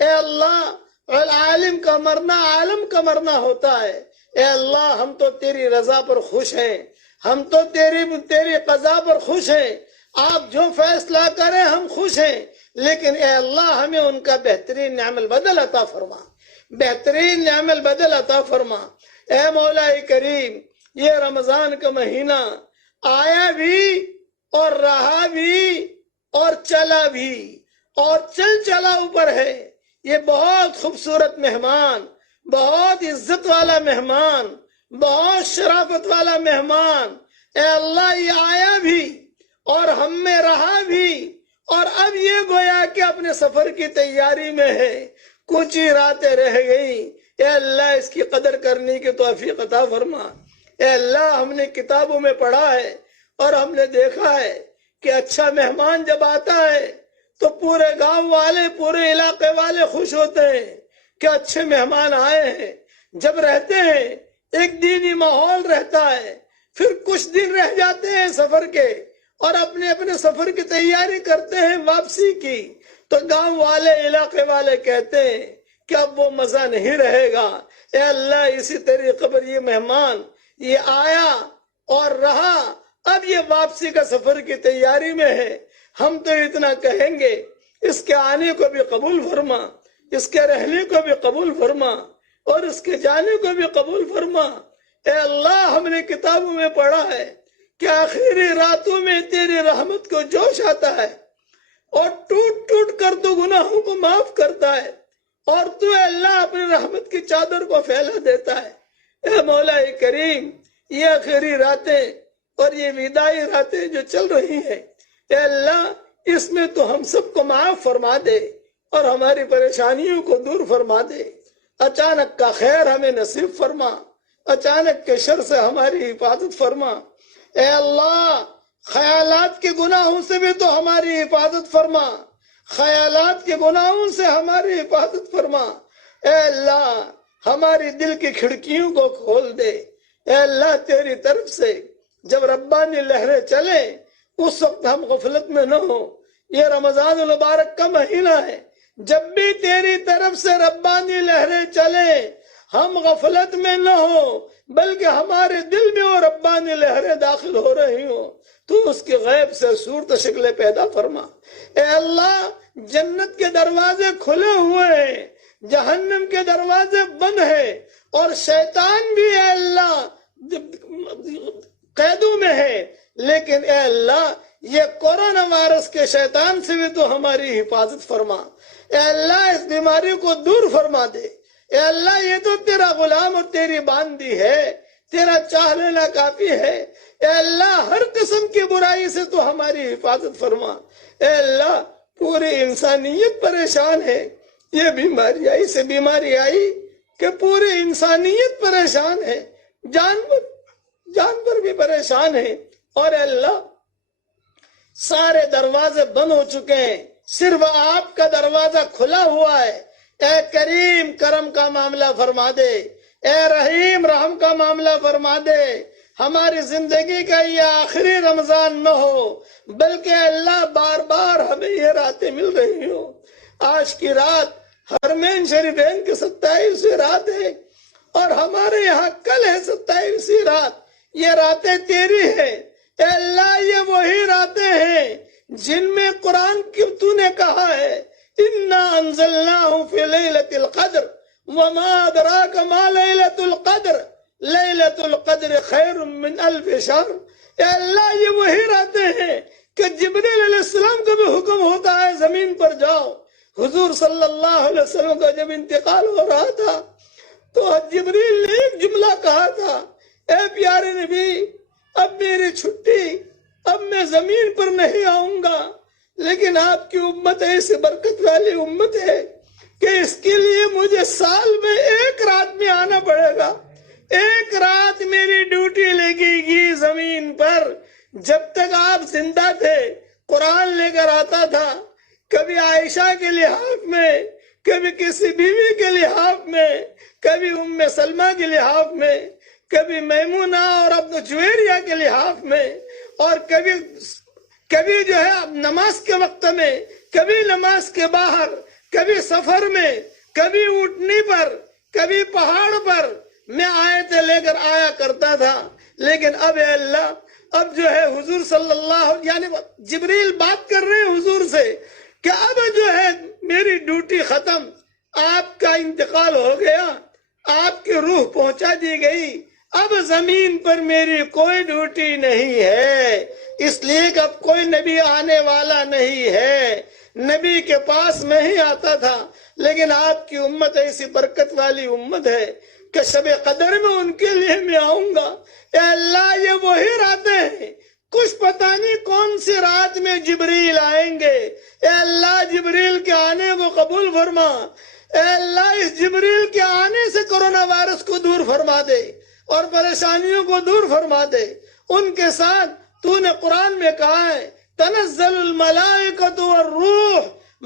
اے اللہ عالم کا مرنا عالم کا مرنا ہوتا ہے اے اللہ ہم تو تیری رضا پر خوش ہیں ہم تو تیری قضا پر خوش ہیں آپ جو فیصلہ کریں ہم خوش ہیں لیکن اے اللہ ہمیں ان کا بہترین نعم البدل عطا فرما بہترین نعم البدل عطا فرما اے مولا کریم یہ رمضان کا مہینہ آیا بھی اور رہا بھی اور چلا بھی اور چلا اوپر ہے یہ بہت خوبصورت مہمان بہت عزت والا مہمان بہت شرافت والا مہمان اے اللہ یہ آیا بھی اور ہم میں رہا بھی اور اب یہ گویا کہ اپنے سفر کی تیاری میں ہے کچھ ہی راتیں رہ گئی اے اللہ اس کی قدر کرنے کی توفیق عطا فرما اے اللہ ہم نے کتابوں میں پڑھا ہے اور ہم نے دیکھا ہے کہ اچھا مہمان جب آتا ہے تو پورے گاؤں والے پورے علاقے والے خوش ہوتے ہیں کہ اچھے مہمان آئے ہیں. جب رہتے ہیں ایک دینی ماحول رہتا ہے. پھر کچھ دن رہ جاتے ہیں سفر کے اور اپنے اپنے سفر کی تیاری کرتے ہیں واپسی کی, تو گاؤں والے علاقے والے کہتے ہیں کہ اب وہ مزہ نہیں رہے گا. اے اللہ اسی طریقے پر یہ مہمان یہ آیا اور رہا, اب یہ واپسی کا سفر کی تیاری میں ہے. ہم تو اتنا کہیں گے اس کے آنے کو بھی قبول فرما, اس کے رہنے کو بھی قبول فرما اور اس کے جانے کو بھی قبول فرما. اے اللہ ہم نے کتابوں میں پڑھا ہے کہ آخری راتوں میں تیری رحمت کو جوش آتا ہے اور ٹوٹ ٹوٹ کر تو گناہوں کو معاف کرتا ہے, اور تو اے اللہ اپنی رحمت کی چادر کو پھیلا دیتا ہے. اے مولا کریم یہ آخری راتیں اور یہ وداعی راتیں جو چل رہی ہیں, اے اللہ اس میں تو ہم سب کو معاف فرما دے اور ہماری پریشانیوں کو دور فرما دے. اچانک کا خیر ہمیں نصیب فرما, اچانک کے شر سے ہماری حفاظت فرما. اے اللہ خیالات کے گناہوں سے بھی تو ہماری حفاظت فرما, خیالات کے گناہوں سے ہماری حفاظت فرما. اے اللہ ہماری دل کی کھڑکیوں کو کھول دے. اے اللہ تیری طرف سے جب ربانی لہریں چلیں اس وقت ہم غفلت میں نہ ہو. یہ رمضان المبارک کا مہینہ ہے, جب بھی تیری طرف سے ربانی لہریں چلیں ہم غفلت میں نہ ہو, بلکہ ہمارے دل میں وہ ربانی لہریں داخل ہو رہی ہوں. تو اس کی غیب سے صورت شکلیں پیدا فرما. اے اللہ جنت کے دروازے کھلے ہوئے ہیں, جہنم کے دروازے بند ہیں, اور شیطان بھی اے اللہ قیدوں میں ہے. لیکن اے اللہ یہ کورونا وائرس کے شیطان سے بھی تو ہماری حفاظت فرما. اے اللہ اس بیماری کو دور فرما دے. اے اللہ یہ تو تیرا غلام اور تیری باندی ہے, تیرا چاہ لینا کافی ہے. اے اللہ ہر قسم کی برائی سے تو ہماری حفاظت فرما. اے اللہ پوری انسانیت پریشان ہے. یہ بیماری آئی سے بیماری آئی کہ پوری انسانیت پریشان ہے, جانور بھی پریشان ہے. اور اے اللہ سارے دروازے بند ہو چکے ہیں, صرف آپ کا دروازہ کھلا ہوا ہے. اے کریم کرم کا معاملہ فرما دے, اے رحیم رحم کا معاملہ فرما دے. ہماری زندگی کا یہ آخری رمضان نہ ہو, بلکہ اللہ بار بار ہمیں یہ راتیں مل رہی ہوں. آج کی رات حرمین شریفین کی 27ویں رات ہے اور ہمارے یہاں کل ہے 27ویں رات. یہ راتیں تیری ہیں. اے اللہ یہ وہی راتیں ہیں جن میں قرآن کی تو نے کہا ہے اِنَّا أَنزَلْنَاهُ فِي لَيْلَةِ الْقَدْرِ وَمَا أَدْرَاكَ مَا لَيْلَةُ الْقَدْرِ لَيْلَةُ الْقَدْرِ خَيْرٌ مِّنْ أَلْفِ شَهْرٍ. اے اللہ یہ وہی راتیں ہیں کہ جبریل علیہ السلام کو بھی حکم ہوتا ہے زمین پر جاؤ. حضور صلی اللہ علیہ وسلم کا جب انتقال ہو رہا تھا تو جبریل نے ایک جملہ کہا تھا, اے پیارے نبی اب میری چھٹی, اب میں زمین پر نہیں آؤں گا, لیکن آپ کی امت ایسی برکت والی امت ہے کہ اس کے لیے مجھے سال میں ایک رات میں آنا پڑے گا. ایک رات میری ڈیوٹی لگے گی زمین پر. جب تک آپ زندہ تھے قرآن لے کر آتا تھا, کبھی عائشہ کے لحاف میں, کبھی کسی بیوی کے لحاف میں, کبھی ام سلمہ کے لحاف میں, کبھی میمونہ اور ابن جویریہ کے لحاف میں, اور کبھی جو ہے نماز کے وقت میں, کبھی نماز کے باہر, کبھی سفر میں, کبھی اونٹنی پر, کبھی پہاڑ پر میں آیتیں لے کر آیا کرتا تھا. لیکن اب اے اللہ اب جو ہے حضور صلی اللہ یعنی جبریل بات کر رہے ہیں حضور سے کہ اب جو ہے میری ڈیوٹی ختم, آپ کا انتقال ہو گیا, آپ کی روح پہنچا دی گئی, اب زمین پر میری کوئی ڈیوٹی نہیں ہے. اس لیے کہ اب کوئی نبی آنے والا نہیں ہے. نبی کے پاس میں ہی آتا تھا, لیکن آپ کی امت ایسی برکت والی امت ہے کہ شب قدر میں ان کے لیے میں آؤں گا. اے اللہ یہ وہی راتیں ہیں, کچھ پتہ نہیں کون سی رات میں جبریل آئیں گے. اے اللہ جبریل کے آنے کو قبول فرما. اے اللہ اس جبریل کے آنے سے کورونا وائرس کو دور فرما دے اور پریشانیوں کو دور فرما دے. ان کے ساتھ تو نے قرآن میں کہا ہے تنزل الملائکۃ والروح،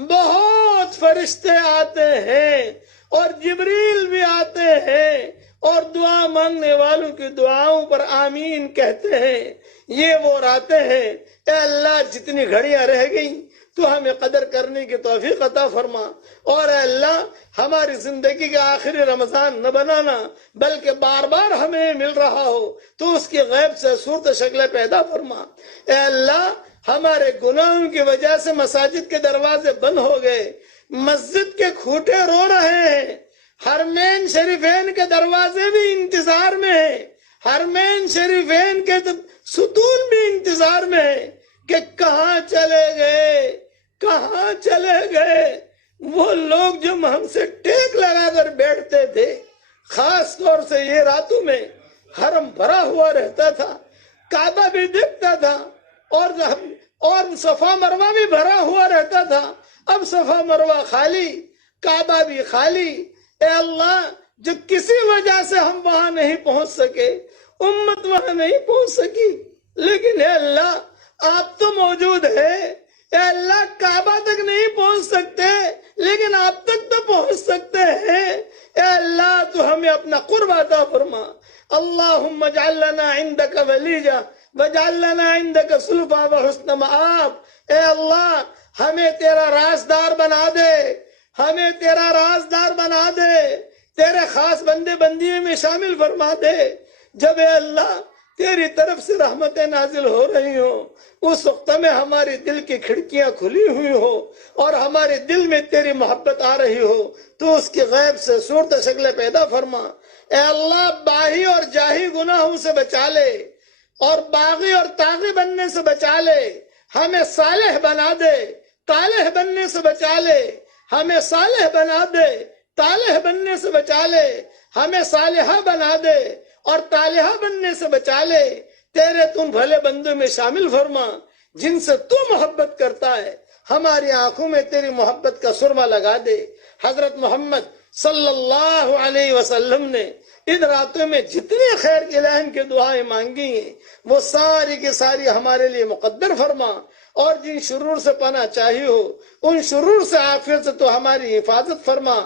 بہت فرشتے آتے ہیں اور جبریل بھی آتے ہیں اور دعا مانگنے والوں کی دعاؤں پر آمین کہتے ہیں۔ یہ وہ راتیں ہیں، اے اللہ جتنی گھڑیاں رہ گئیں تو ہمیں قدر کرنے کی توفیق عطا فرما، اور اے اللہ ہماری زندگی کا آخری رمضان نہ بنانا بلکہ بار بار ہمیں مل رہا ہو تو اس کی غیب سے صورت شکلیں پیدا فرما۔ اے اللہ ہمارے گناہوں کی وجہ سے مساجد کے دروازے بند ہو گئے، مسجد کے کھوٹے رو رہے ہیں، حرمین شریفین کے دروازے بھی انتظار میں ہیں، حرمین شریفین کے ستون بھی انتظار میں ہیں کہ کہاں چلے گئے، کہاں چلے گئے وہ لوگ جو ہم سے ٹیک لگا کر بیٹھتے تھے۔ خاص طور سے یہ راتوں میں حرم بھرا ہوا رہتا تھا، کعبہ بھی دکھتا تھا اور صفا مروہ بھی بھرا ہوا رہتا تھا۔ اب صفا مروہ خالی، کعبہ بھی خالی۔ اے اللہ جو کسی وجہ سے ہم وہاں نہیں پہنچ سکے، امت وہاں نہیں پہنچ سکی، لیکن اے اللہ آپ تو موجود ہے۔ اے اللہ کعبہ تک نہیں پہنچ سکتے لیکن آپ تک تو پہنچ سکتے ہیں۔ اے اللہ تو ہمیں اپنا قرب عطا فرما۔ اللہم اجعل لنا عندک ولیجہ واجعل لنا عندک زلفیٰ وحسن مآب۔ اے اللہ ہمیں تیرا رازدار بنا دے، ہمیں تیرا رازدار بنا دے، تیرے خاص بندے بندیوں میں شامل فرما دے۔ جب اے اللہ تیری طرف سے رحمتیں نازل ہو رہی ہوں، اس وقت میں ہماری دل کی کھڑکیاں کھلی ہوئی ہو اور ہمارے دل میں تیری محبت آ رہی ہو تو اس کی غیب سے صورت شکلیں پیدا فرما۔ اے اللہ باہی اور جاہی گناہوں سے بچا لے اور باغی اور طاغی بننے سے بچا لے، ہمیں صالح بنا دے، طالح بننے سے بچا لے، ہمیں صالح بنا دے، طالح بننے سے بچا لے، ہمیں صالحہ بنا دے اور طالحہ بننے سے بچا لے۔ تیرے تم بھلے بندوں میں شامل فرما جن سے تو محبت کرتا ہے، ہماری آنکھوں میں تیری محبت کا سرما لگا دے۔ حضرت محمد صلی اللہ علیہ وسلم نے ان راتوں میں جتنے خیر کے لہن کی دعائیں مانگی ہیں وہ ساری کی ساری ہمارے لیے مقدر فرما، اور جن شرور سے پناہ چاہی ہو ان شرور سے عافیت سے تو ہماری حفاظت فرما۔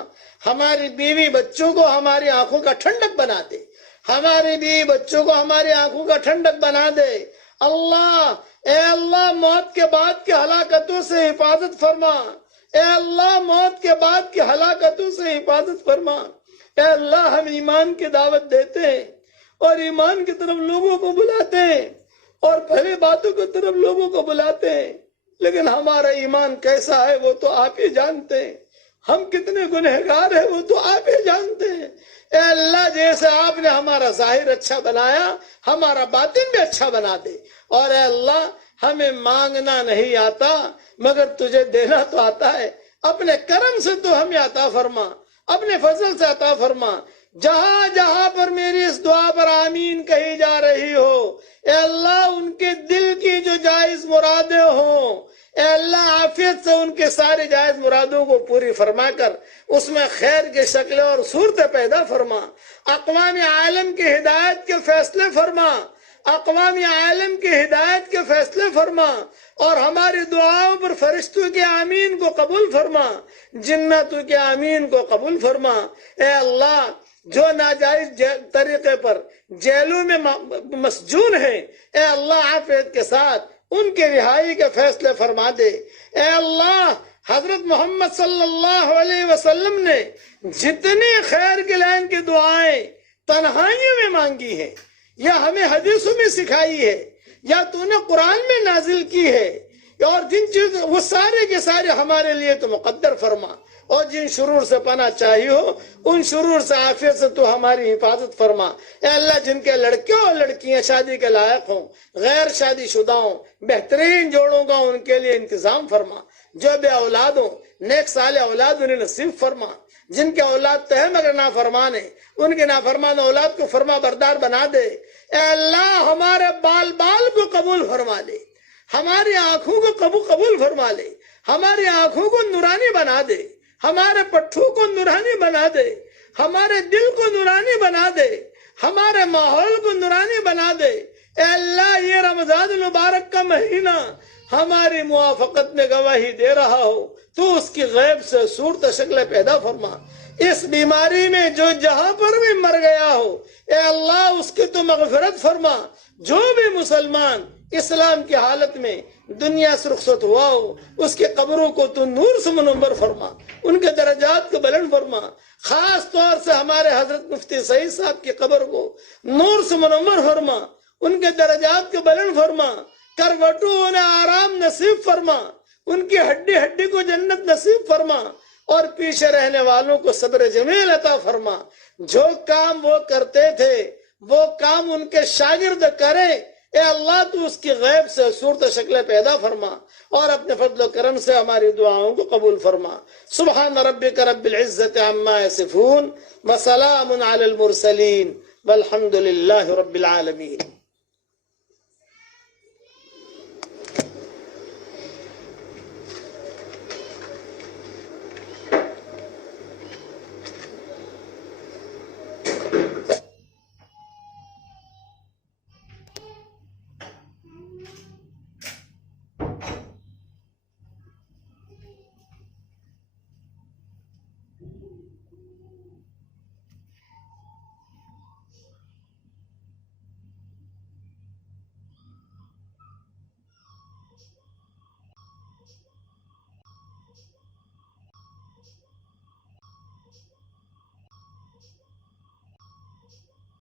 ہماری بیوی بچوں کو ہماری آنکھوں کا ٹھنڈک بنا دے، ہماری بیوی بچوں کو ہماری آنکھوں کا ٹھنڈک بنا دے۔ اللہ اے اللہ موت کے بعد کی ہلاکتوں سے حفاظت فرما، اے اللہ موت کے بعد کی ہلاکتوں سے حفاظت فرما۔ اے اللہ ہم ایمان کی دعوت دیتے ہیں اور ایمان کی طرف لوگوں کو بلاتے ہیں اور بھلی باتوں کی طرف لوگوں کو بلاتے ہیں، لیکن ہمارا ایمان کیسا ہے وہ تو آپ ہی جانتے ہیں، ہم کتنے گنہگار ہیں وہ تو آپ ہی جانتے ہیں۔ اے اللہ جیسے آپ نے ہمارا ظاہر اچھا بنایا ہمارا باطن بھی اچھا بنا دے، اور اے اللہ ہمیں مانگنا نہیں آتا مگر تجھے دینا تو آتا ہے، اپنے کرم سے تو ہمیں عطا فرما، اپنے فضل سے عطا فرما۔ جہاں جہاں پر میری اس دعا پر آمین کہی جا رہی ہو، اے اللہ ان کے دل کی جو جائز مرادیں ہوں، اے اللہ عافیت سے ان کے سارے جائز مرادوں کو پوری فرما کر اس میں خیر کی شکلیں اور صورتیں پیدا فرما۔ اقوام عالم کی ہدایت کے فیصلے فرما، اقوام عالم کی ہدایت کے فیصلے فرما، اور ہماری دعاؤں پر فرشتوں کے آمین کو قبول فرما، جنتوں کے آمین کو قبول فرما۔ اے اللہ جو ناجائز طریقے پر جیلوں میں مسجون ہیں، اے اللہ عافیت کے ساتھ ان کے رہائی کے فیصلے فرما دے۔ اے اللہ حضرت محمد صلی اللہ علیہ وسلم نے جتنی خیر کے لین کی دعائیں تنہائیوں میں مانگی ہیں یا ہمیں حدیثوں میں سکھائی ہے یا تو نے قرآن میں نازل کی ہے، اور جن چیز وہ سارے کے سارے ہمارے لیے تو مقدر فرما، اور جن شرور سے پناہ چاہی ہو ان شرور سے عافیت سے تو ہماری حفاظت فرما۔ اے اللہ جن کے لڑکے اور لڑکیاں شادی کے لائق ہوں، غیر شادی شدہ ہوں، بہترین جوڑوں کا ان کے لیے انتظام فرما، جو بے اولاد ہوں نیک صالح اولاد انہیں نصیب فرما، جن کے اولاد تو ہے مگر نافرمان ہے ان کے نافرمان اولاد کو فرما بردار بنا دے۔ اے اللہ ہمارے بال بال کو قبول فرما لے، ہماری آنکھوں کو قبول فرما لے، ہماری آنکھوں کو نورانی بنا دے، ہمارے پٹھوں کو نورانی بنا دے، ہمارے دل کو نورانی بنا دے، ہمارے ماحول کو نورانی بنا دے۔ اے اللہ یہ رمضان المبارک کا مہینہ ہماری موافقت میں گواہی دے رہا ہو تو اس کی غیب سے صورت شکل پیدا فرما. اس بیماری میں جو جہاں پر بھی مر گیا ہو اے اللہ اس کی تو مغفرت فرما. جو بھی مسلمان اسلام کی حالت میں دنیا سے رخصت ہوا ہو اس کے قبروں کو تو نور سے منور فرما, ان کے درجات کو بلند فرما. خاص طور سے ہمارے حضرت مفتی سعید صاحب کی قبر کو نور سے منور فرما, ان کے درجات کو بلند فرما. کروٹوں انہیں آرام نصیب فرما, ان کی ہڈی ہڈی کو جنت نصیب فرما, اور پیچھے رہنے والوں کو صبر جمیل عطا فرما. جو کام وہ کرتے تھے وہ کام ان کے شاگرد کریں. اے اللہ تو اس کی غیب سے صورت شکل پیدا فرما اور اپنے فضل و کرم سے ہماری دعاؤں کو قبول فرما. سبحان ربک رب العزت عما یصفون وسلام علی المرسلین والحمد للہ رب العالمین.